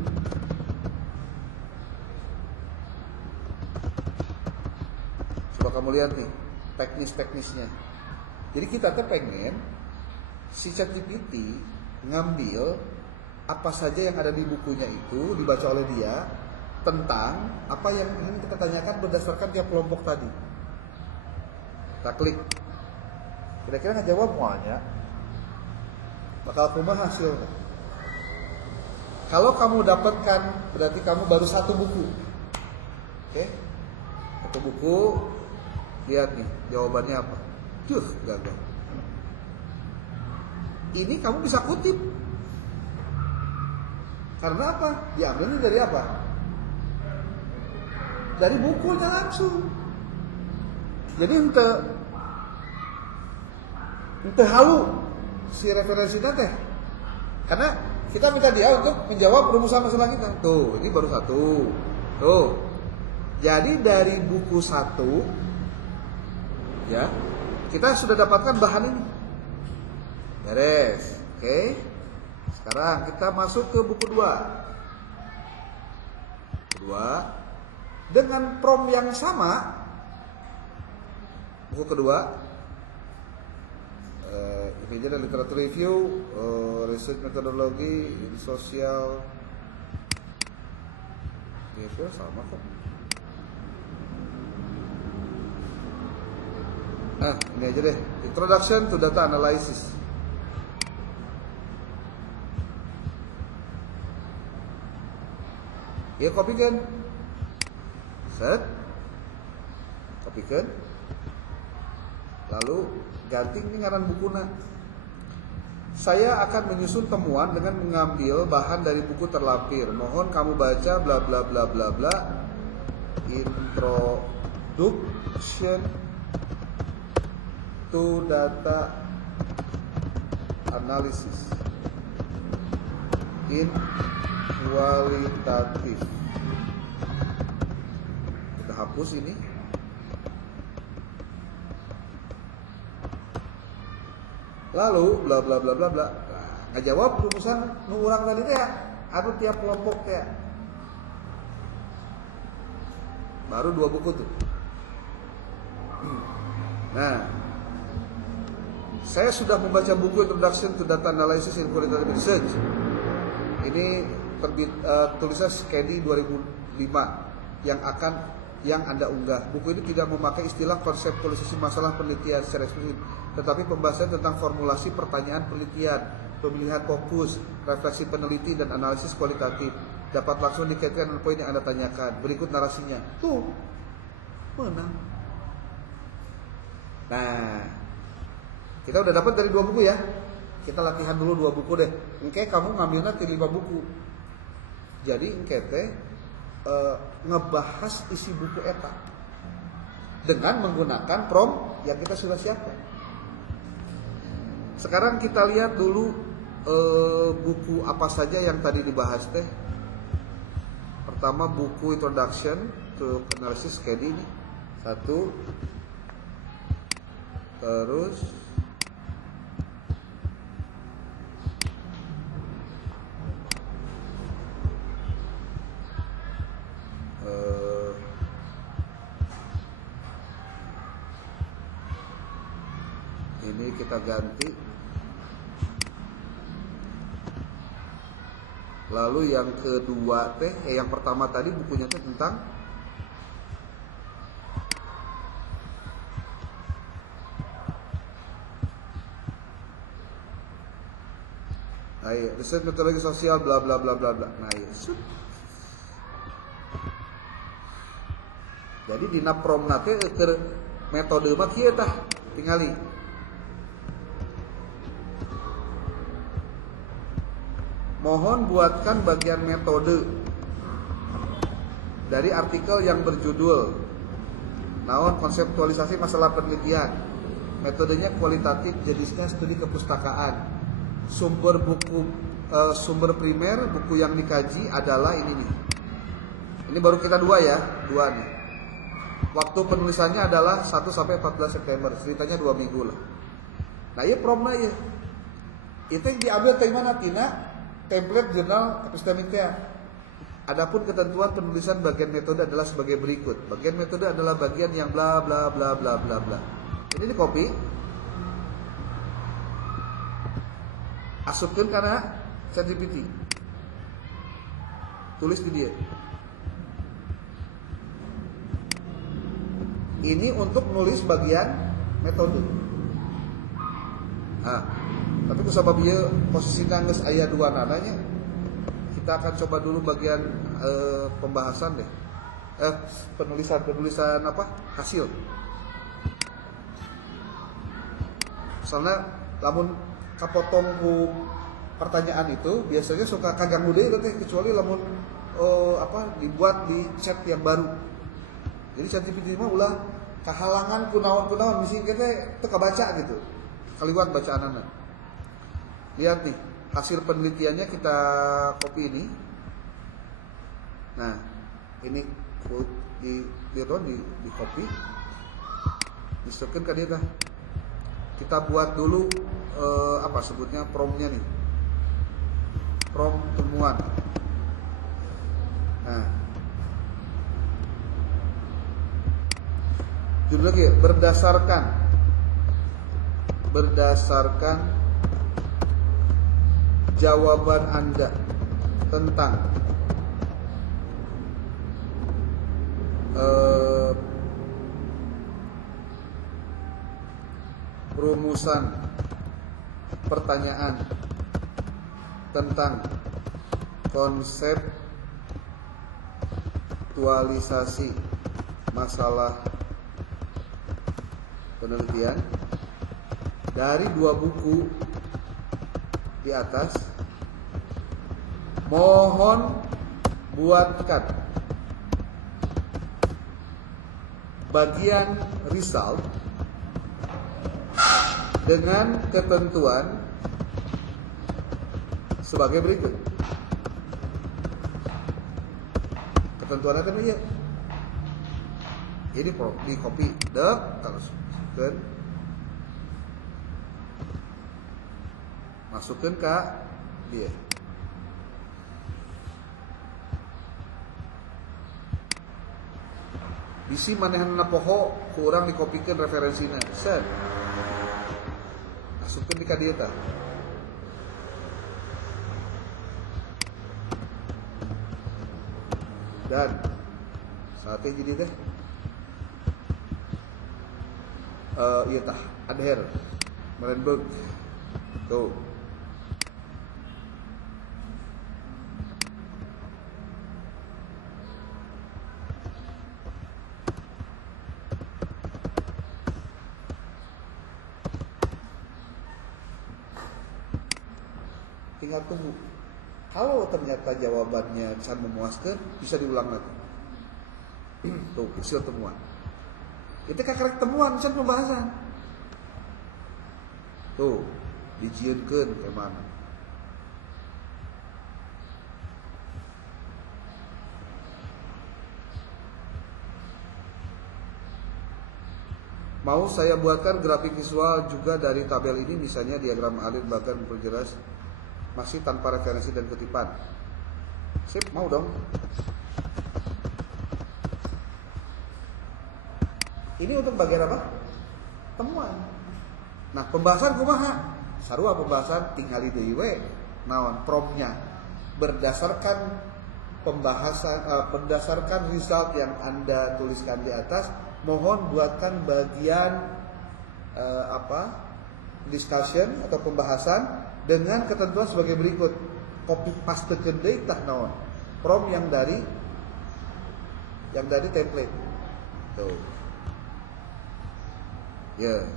Coba kamu lihat nih teknis-teknisnya. Jadi kita tuh pengen si ChatGPT ngambil apa saja yang ada di bukunya itu dibaca oleh dia tentang apa yang ingin kita tanyakan berdasarkan tiap kelompok tadi. Kita klik. Kira-kira ngejawab semuanya. Bakal kumaha hasilnya. Kalau kamu dapatkan berarti kamu baru satu buku. Oke? Satu buku. Lihat nih jawabannya apa. Gagal. Ini kamu bisa kutip. Karena apa? Diambilnya dari apa? Dari bukunya langsung. Jadi ente halu si referensinya teh. Karena kita minta dia untuk menjawab rumusan masalah kita. Tuh, ini baru satu. Tuh. Jadi dari buku satu, ya, kita sudah dapatkan bahan ini. Beres. Oke. Sekarang kita masuk ke buku 2. Dengan prompt yang sama. Buku kedua, Image dan Literature Review, Research Methodology in Social Behavior, sama kok. Ini aja deh. Introduction to Data Analysis. Ya, kopikan. Set. Kopikan. Lalu ganti ini ngaran bukuna. Saya akan menyusun temuan dengan mengambil bahan dari buku terlampir. Mohon kamu baca bla bla bla bla bla. Introduction to Data Analysis in kualitatif. Kita hapus ini. Lalu bla bla bla bla bla. Ngajawab rumusan nu urang tadi teh atau tiap kelompok teh. Baru 2 buku tuh. Nah, saya sudah membaca buku Introduction to Data Analysis in Qualitative Research. Ini terbit tulisan Skedi 2005 yang Anda unggah. Buku ini tidak memakai istilah konseptualisasi masalah penelitian secara eksplisit, tetapi pembahasan tentang formulasi pertanyaan penelitian, pemilihan fokus, refleksi peneliti dan analisis kualitatif. Dapat langsung dikaitkan dengan poin yang Anda tanyakan. Berikut narasinya. Tuh, menang. Nah, kita udah dapat dari 2 buku ya. Kita latihan dulu 2 buku deh. Engke kamu ngambilnya ke 5 buku. Jadi engke teh ngebahas isi buku eta dengan menggunakan prompt yang kita sudah siapkan. Sekarang kita lihat dulu buku apa saja yang tadi dibahas teh. Pertama buku Introduction untuk analisis KD ini. Satu, terus ini kita ganti. Lalu yang kedua yang pertama tadi bukunya tentang riset metodologi sosial bla bla bla bla bla. Nah, iya. Jadi dina promna teh keur metode mah kieu tah tingali. Mohon buatkan bagian metode dari artikel yang berjudul naon konseptualisasi masalah penelitian. Metodenya kualitatif, jenisnya studi kepustakaan. Sumber buku sumber primer buku yang dikaji adalah ini nih. Ini baru kita dua nih. Waktu penulisannya adalah 1 sampai 14 September. Ceritanya 2 minggu lah. Nah, ieu promna ieu. Itu yang diambil dari mana? Tina template jurnal epistemik teh. Adapun ketentuan penulisan bagian metode adalah sebagai berikut. Bagian metode adalah bagian yang bla bla bla bla bla bla. Ini di copy. Asupkeun kana ChatGPT. Tulis di dia. Ini untuk nulis bagian metode. Nah, tapi kusabab ieu posisina geus aya 2 nananya, kita akan coba dulu bagian pembahasan deh. Penulisan apa? Hasil. Misalnya lamun kapotong ku pertanyaan itu biasanya suka kaganggu deui teh, kecuali lamun dibuat di chat yang baru. Jadi ChatGPT mah ulah kahalangan kunaon-kunaon misi teh teu kabaca gitu. Kaliwat bacaanana. Lihat nih, hasil penelitiannya kita copy ini. Nah, ini di copy. Disebutkan ke dia tah. Kita buat dulu apa sebutnya promnya nih. Prom temuan. Nah. Judul lagi berdasarkan jawaban Anda tentang rumusan pertanyaan tentang konseptualisasi masalah penelitian dari 2 buku di atas. Mohon buatkan bagian result dengan ketentuan sebagai berikut. Ketentuannya kan iya. Ini di copy kalau masukkan ke dia. Bisi manehanna poho kurang dikopikeun referensina. Set. Masukkeun di ka dieu tah. Dan saatnya jadi teh iya tah adhere Merenberg tuh tinggal tunggu. Kalau ternyata jawabannya can memuaskan, bisa diulang lagi. Tuh hasil temuan. Itu kakarek temuan can pembahasan. Tuh dijieunkeun ke mana. Mau saya buatkan grafik visual juga dari tabel ini, misalnya diagram alir bahkan memperjelas, masih tanpa referensi dan kutipan. Sip, mau dong. Ini untuk bagian apa? Temuan. Nah, pembahasan kumaha? Sarua pembahasan tinggali deui we naon promnya. Berdasarkan pembahasan berdasarkan result yang Anda tuliskan di atas, mohon buatkan bagian discussion atau pembahasan dengan ketentuan sebagai berikut. Copy paste deui tah naon? Prom yang dari template. Tuh. Ya.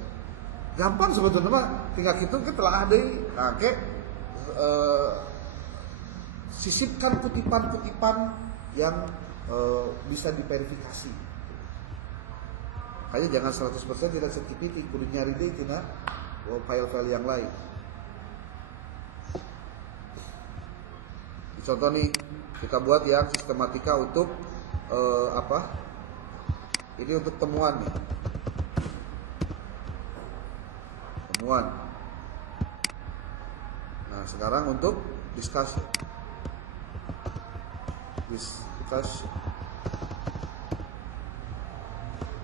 Gampang sebetulnya mah, tinggal kitu ke telah deui. Nah, sisipkan kutipan-kutipan yang bisa diverifikasi. Kayaknya jangan 100% tidak sekipiti, kudu nyari deh tina file-file yang lain. Contoh nih, kita buat yang sistematika untuk ini untuk temuan nih. Temuan. Nah, sekarang untuk discussion.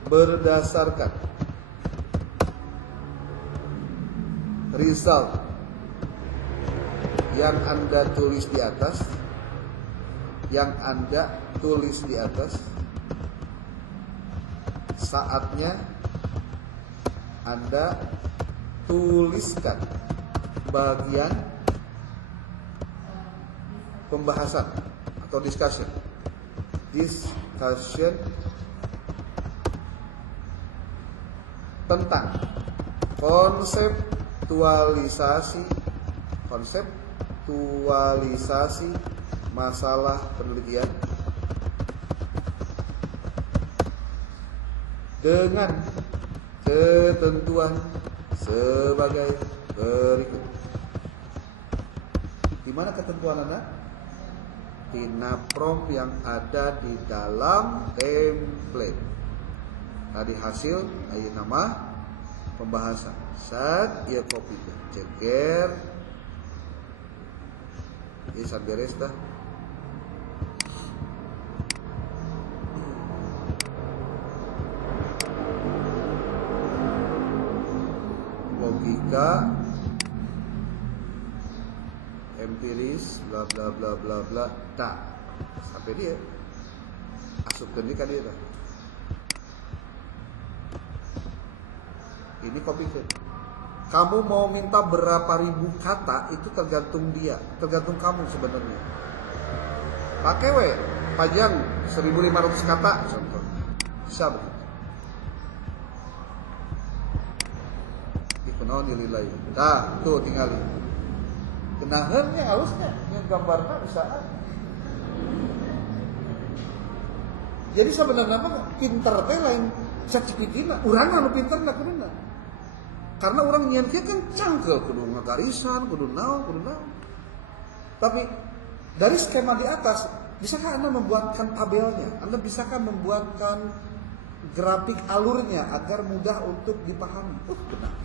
Berdasarkan result yang Anda tulis di atas, saatnya Anda tuliskan bagian pembahasan atau discussion tentang konseptualisasi masalah penelitian dengan ketentuan sebagai berikut. Di mana ketentuan Anda? Tina prompt yang ada di dalam template. Tadi hasil aya nama pembahasan. Saat ia copy ceker. Ini beres dah. Logika empiris bla bla bla bla bla. Nah, sampai dia asupkeun ka dia tah. Ini copy ke. Kamu mau minta berapa ribu kata itu tergantung dia, tergantung kamu sebenarnya. Pakai we panjang 1.500 kata contoh. Bisa begitu. Dikunaon nilai. Nah, tuh tinggalin. Kenahannya halusnya, yang gambarnya bisa. Jadi sebenarnya mah pinter teh lain ChatGPT mah, urang anu pinter lah kuduna. Karena orang nyian kieu kan cangkel, kudu ngagarisan, kudu naon. Tapi dari skema di atas, bisakah Anda membuatkan tabelnya? Anda bisakah membuatkan grafik alurnya agar mudah untuk dipahami? Benar.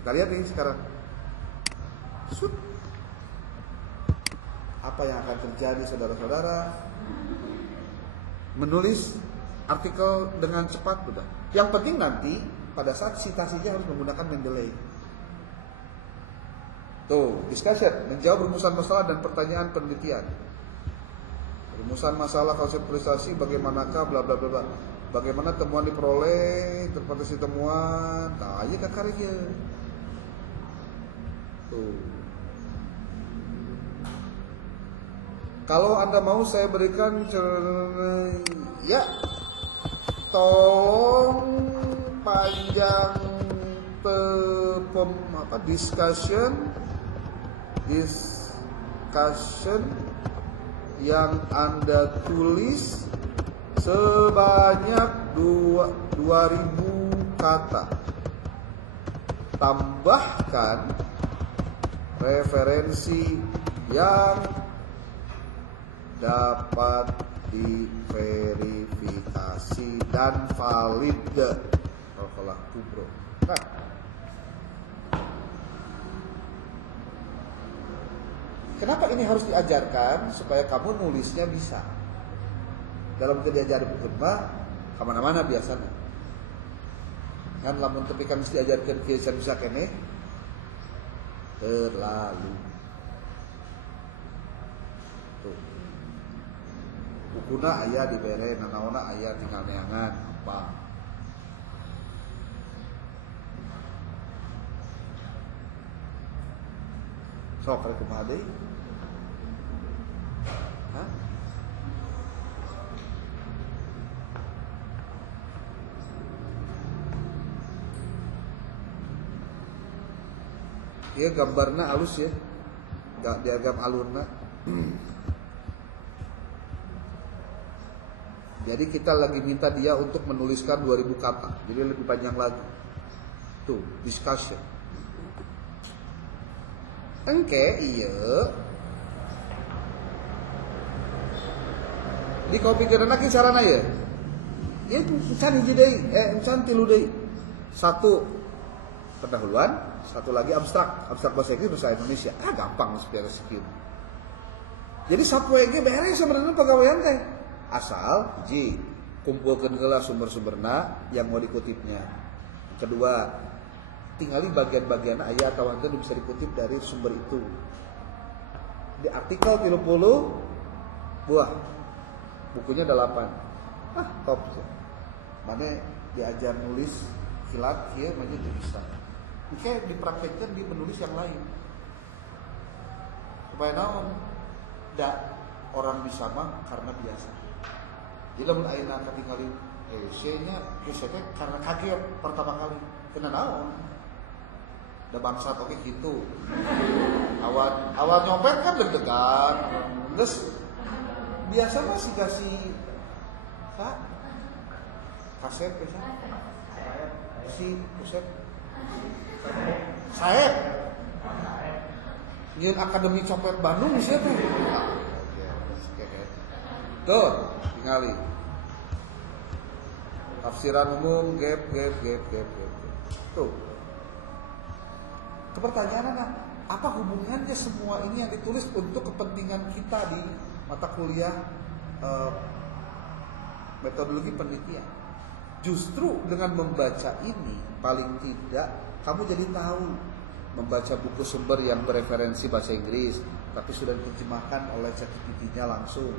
Kita lihat nih sekarang. Apa yang akan terjadi saudara-saudara? Menulis artikel dengan cepat sudah. Yang penting nanti pada saat citasinya harus menggunakan Mendeley. Tuh, discussion, menjawab rumusan masalah dan pertanyaan penelitian. Rumusan masalah konseptualisasi bagaimanakah bla bla bla. Bagaimana temuan diperoleh, interpretasi temuan. Nah, ieu kakarya. Tuh. Kalau Anda mau saya berikan ya tolong panjang discussion yang Anda tulis sebanyak 2.000 kata. Tambahkan referensi yang dapat diverifikasi dan valid. Kalau kubro. Nah, kenapa ini harus diajarkan? Supaya kamu nulisnya bisa. Dalam diajar buku mah kemana-mana biasanya. Kan lamun tapi kan mesti diajarkan kisah bisa kene terlalu. Tuh. Bukuna aya dibere, nanaona aya tinggal neangan apa. Sok kali kumaha deui? Hah? Iya gambarna halus ya, gak diagam alurna. Jadi kita lagi minta dia untuk menuliskan 2000 kata, jadi lebih panjang lagi. Tuh discussion. Engke iya di kopi gerana ki carana ya. Ya can hiji deui, can tilu deui. Satu pendahuluan, satu lagi abstrak bahasa Inggris bahasa Indonesia. Gampang sebenarnya sekieu. Jadi sapoe ge beres sebenarnya pegawaian teh. Asal hiji kumpulkeun heula sumber-sumberna yang mau dikutipnya. Kedua, tinggali bagian-bagian aya atau itu bisa dikutip dari sumber itu. Di artikel 30 buah, bukunya 8. Top sih. Mana diajar nulis kilat kieu mah itu bisa. Oke, dipraktekkan di menulis yang lain. Supaya naon? Da orang bisa mah karena biasa. Jadi lamun ayeuna katingali C-nya karena kaget pertama kali. Kena naon? Da bangsat oke gitu. Awal nyopet kan deg-degan. Terus biasa mah si kasih kaset bisa. Si Usep. Saeb. Nyeun Akademi Copet Bandung siapa? Tuh, tingali. Tafsiran umum gap. Tuh. Pertanyaan apa hubungannya semua ini yang ditulis untuk kepentingan kita di mata kuliah metodologi penelitian? Justru dengan membaca ini paling tidak kamu jadi tahu membaca buku sumber yang bereferensi bahasa Inggris tapi sudah diterjemahkan oleh ChatGPT-nya langsung.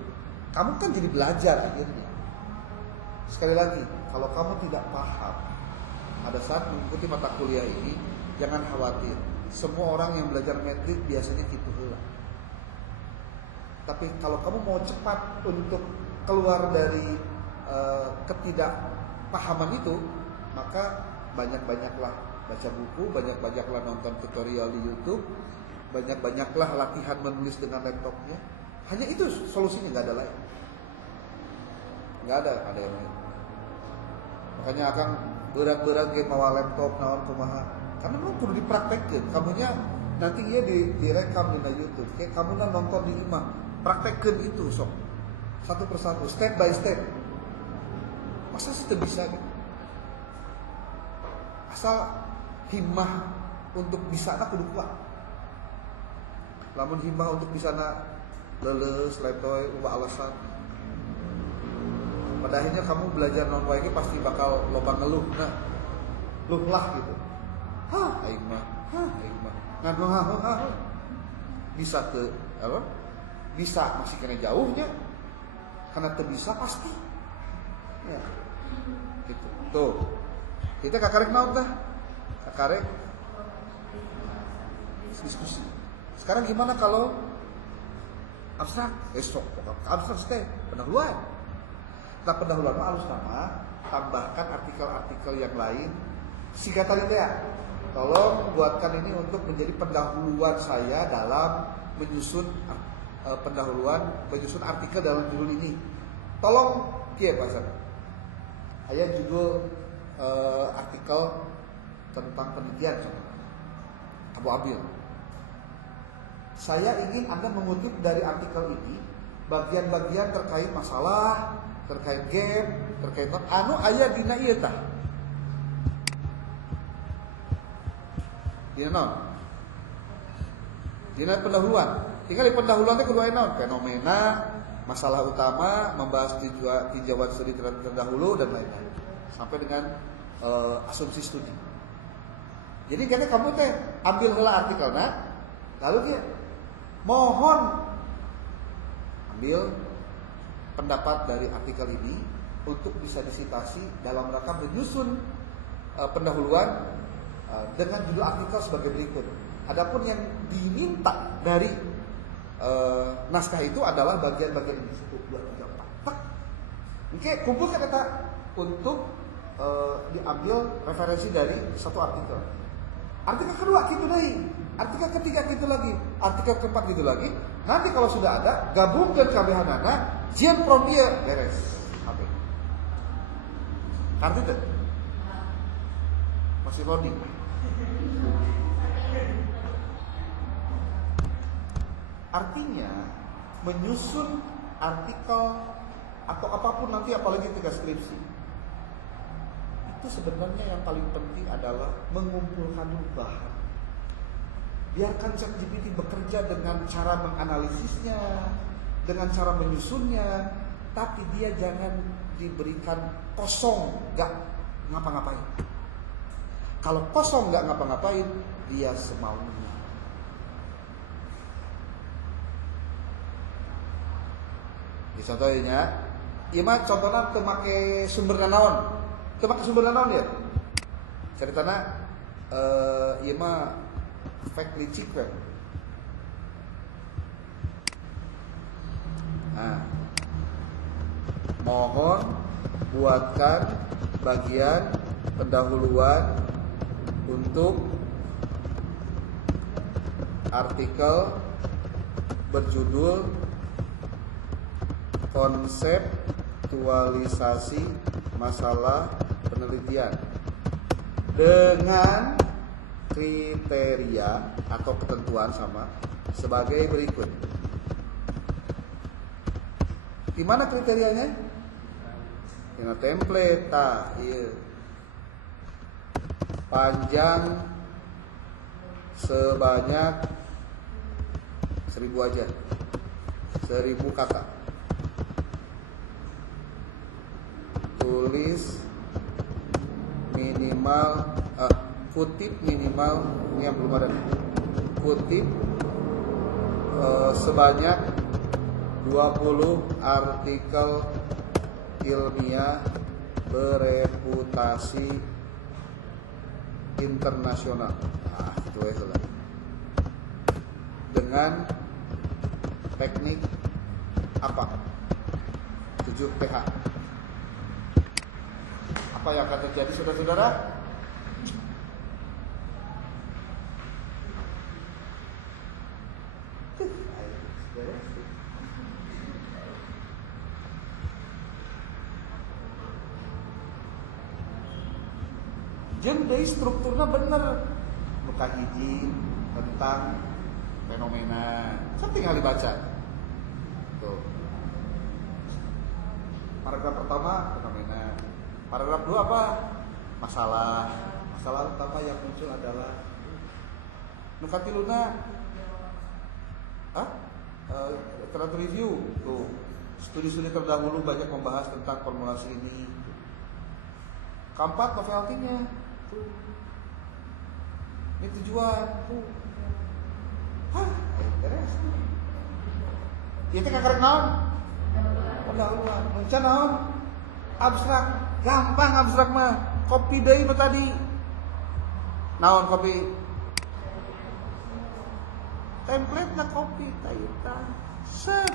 Kamu kan jadi belajar akhirnya. Sekali lagi, kalau kamu tidak paham pada saat mengikuti mata kuliah ini, jangan khawatir. Semua orang yang belajar metrik biasanya gitu pula. Tapi kalau kamu mau cepat untuk keluar dari ketidakpahaman itu, maka banyak-banyaklah baca buku, banyak-banyaklah nonton tutorial di YouTube, banyak-banyaklah latihan menulis dengan laptopnya. Hanya itu solusinya, nggak ada lain. Nggak ada yang lain. Makanya akan berat-berat kayak mawa laptop naon kumaha. Karena lu perlu dipraktekkan. Kamunya nanti dia direkam di YouTube. Kayak kamu nonton di imam, praktekkan itu sok. Satu persatu, step by step. Masa sih bisa gitu? Asal himmah untuk bisa nak kudu kuat. Lamun himmah untuk bisa nak leles, letoy, ubah alasan. Pada akhirnya kamu belajar non wae pasti bakal loba ngeluh, luh lah gitu. Aing mah. Nganu bisa ke apa? Bisa masih kena jauhnya. Karena teu bisa pasti. Ya. Gitu. Tuh. Kita kakarek naon tah? Kakarek diskusi. Sekarang gimana kalau abstrak? Esok abstrak teh pendahuluan. Nah pendahuluan mah halus nama, tambahkan artikel-artikel yang lain. Singkatan itu ya. Tolong buatkan ini untuk menjadi pendahuluan saya dalam menyusun menyusun artikel dalam judul ini. Tolong kieu bahasa. Aya judul artikel tentang penelitian Abu Abil. Saya ingin Anda mengutip dari artikel ini bagian-bagian terkait masalah, terkait game, terkait anu aya dina ieu tah. Dina naon? Dina pendahuluan. Tinggal di pendahuluan teh kudu aya naon? Fenomena, masalah utama, membahas tinjauan studi terdahulu dan lain-lain. Sampai dengan asumsi studi. Jadi karena kamu teh ambil heula artikelna, lalu dia mohon ambil pendapat dari artikel ini untuk bisa disitasi dalam rangka menyusun pendahuluan dengan judul artikel sebagai berikut. Adapun yang diminta dari naskah itu adalah bagian-bagian ini 1, 2, 3, 4. Oke, kumpulkan kata untuk diambil referensi dari satu artikel. Artikel kedua gitu lagi, artikel ketiga gitu lagi, artikel keempat gitu lagi. Nanti kalau sudah ada, gabungkan kabehanana, jian from dia beres. Apa? Kartu itu masih loading. Artinya menyusun artikel atau apapun nanti, apalagi ketika skripsi, itu sebenarnya yang paling penting adalah mengumpulkan bahan. Biarkan ChatGPT bekerja dengan cara menganalisisnya, dengan cara menyusunnya, tapi dia jangan diberikan kosong, gak ngapa-ngapain. Kalau kosong gak ngapa-ngapain, dia semaunya. Di contohnya, ieu mah contohna teu make sumber naon. Teu make sumber naon ya. Caritana ieu mah fake licik we. Nah, mohon buatkan bagian pendahuluan untuk artikel berjudul konseptualisasi masalah penelitian dengan kriteria atau ketentuan sama sebagai berikut. Di mana kriterianya? Dina template iya. Panjang sebanyak 1000 aja. 1000 kata. Tulis minimal kutip minimal ini yang belum ada. Kutip sebanyak 20 artikel ilmiah bereputasi internasional. Nah, itu aja lah. Dengan teknik apa? 7 PH. Apa yang akan terjadi saudara-saudara? Jeung deui strukturna bener. Buka hiji tentang fenomena. Saya tinggal dibaca. Tuh. Paragraf pertama fenomena. Paragraf 2 apa? Masalah. Masalah utama yang muncul adalah nu katiluna literatur review. Tuh. Studi-studi terdahulu banyak membahas tentang formulasi ini. Keempat, novelty-nya. Tuh. Ini tujuan. Tuh. Beres. Ieu teh kakarek naon? Pendahuluan. Munca naon? Abstrak. Gampang abstrak mah. Kopi deui nu tadi. Naon kopi? Template na kopi tayta. Set.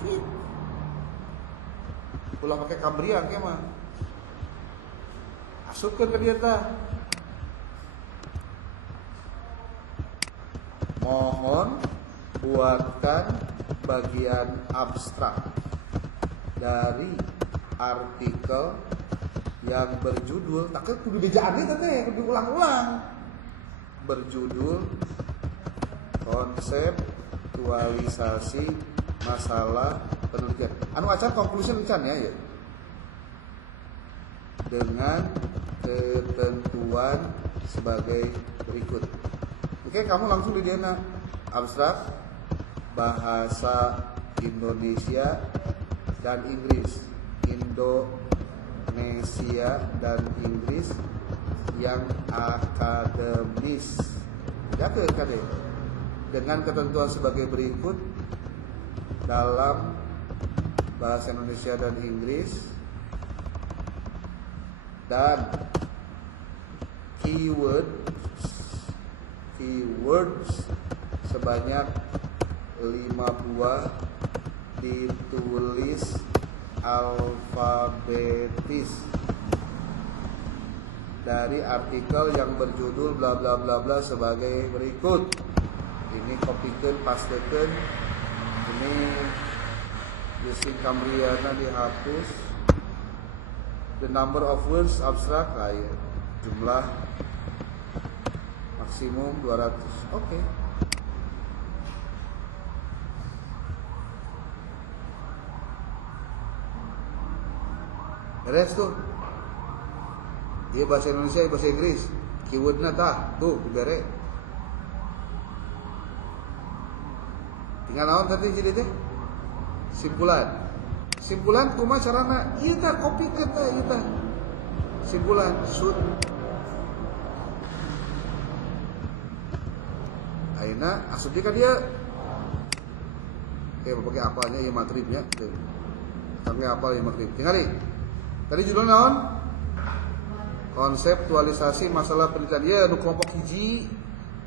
Sweet. Ulah pakai Cambrian ke mah. Asupkeun ke dieu tah. Mohon buatkan bagian abstrak dari artikel yang berjudul, tak kudu bejaan itu teh, kudu ulang-ulang. Berjudul konseptualisasi masalah penelitian. Anu acan conclusion can ya. Dengan ketentuan sebagai berikut. Oke, kamu langsung di dia abstrak bahasa Indonesia dan Inggris. Indonesia dan Inggris yang akademis. Ya ke kade. Dengan ketentuan sebagai berikut dalam bahasa Indonesia dan Inggris dan keywords sebanyak 5 buah ditulis alfabetis dari artikel yang berjudul bla bla bla bla sebagai berikut. Ini kopikeun, pastekeun. Ini using Cambriana dihapus. The number of words abstrak lah ya. Jumlah maksimum 200. Oke. Beres tuh. Iya bahasa Indonesia, bahasa Inggris. Keywordnya tah, tuh dibere. Tinggal naon tadi jadi teh? Simpulan. Simpulan kumaha carana? Ieu tah kopi teh ieu tah. Simpulan sud. Ayeuna asupnya ka dia. Pakai apalnya ieu magribnya. Pakai apal ieu magrib. Tingali. Tadi judulnya naon? Konseptualisasi masalah penelitian. Ya, nu kelompok hiji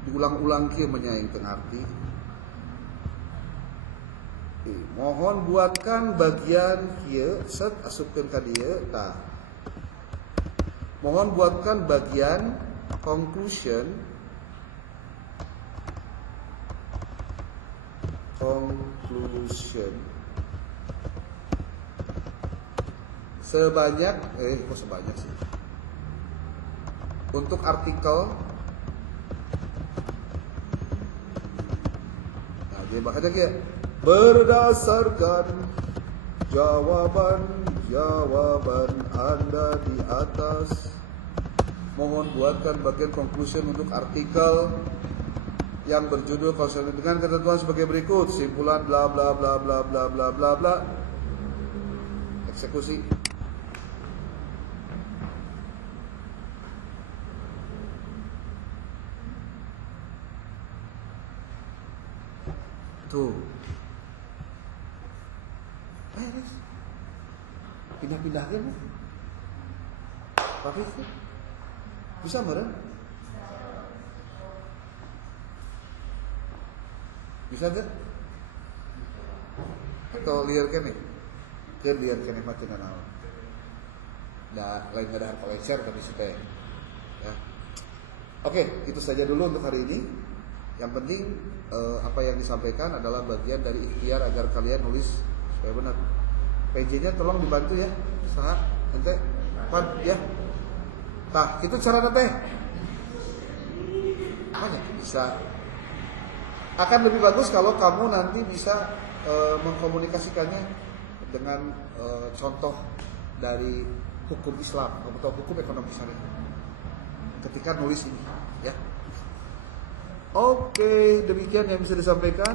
diulang-ulang kieu menyaing teu arti. Mohon buatkan bagian kieu set asupkeun ka dieu tah. Mohon buatkan bagian conclusion sebanyak kok sebanyak sih? Untuk artikel, nah dia bakal kayak berdasarkan jawaban Anda di atas, mohon buatkan bagian conclusion untuk artikel yang berjudul konsep dengan ketentuan sebagai berikut, simpulan bla bla bla bla bla bla bla bla. Eksekusi. Tuh. Pindah-pindahkan. Tapi bisa meren? Bisa gak? Atau liar kene? Keur liar kene mah teu naon. Da lain ngadahan kolecer tapi supaya ya. Oke, itu saja dulu untuk hari ini. Yang penting apa yang disampaikan adalah bagian dari ikhtiar agar kalian nulis supaya benar. PJ-nya tolong dibantu ya. Saha ente pan ya. Tah, itu cara teh. Makanya bisa akan lebih bagus kalau kamu nanti bisa mengkomunikasikannya dengan contoh dari hukum Islam atau hukum ekonomi syariah ketika nulis ini ya. Oke, demikian yang bisa disampaikan.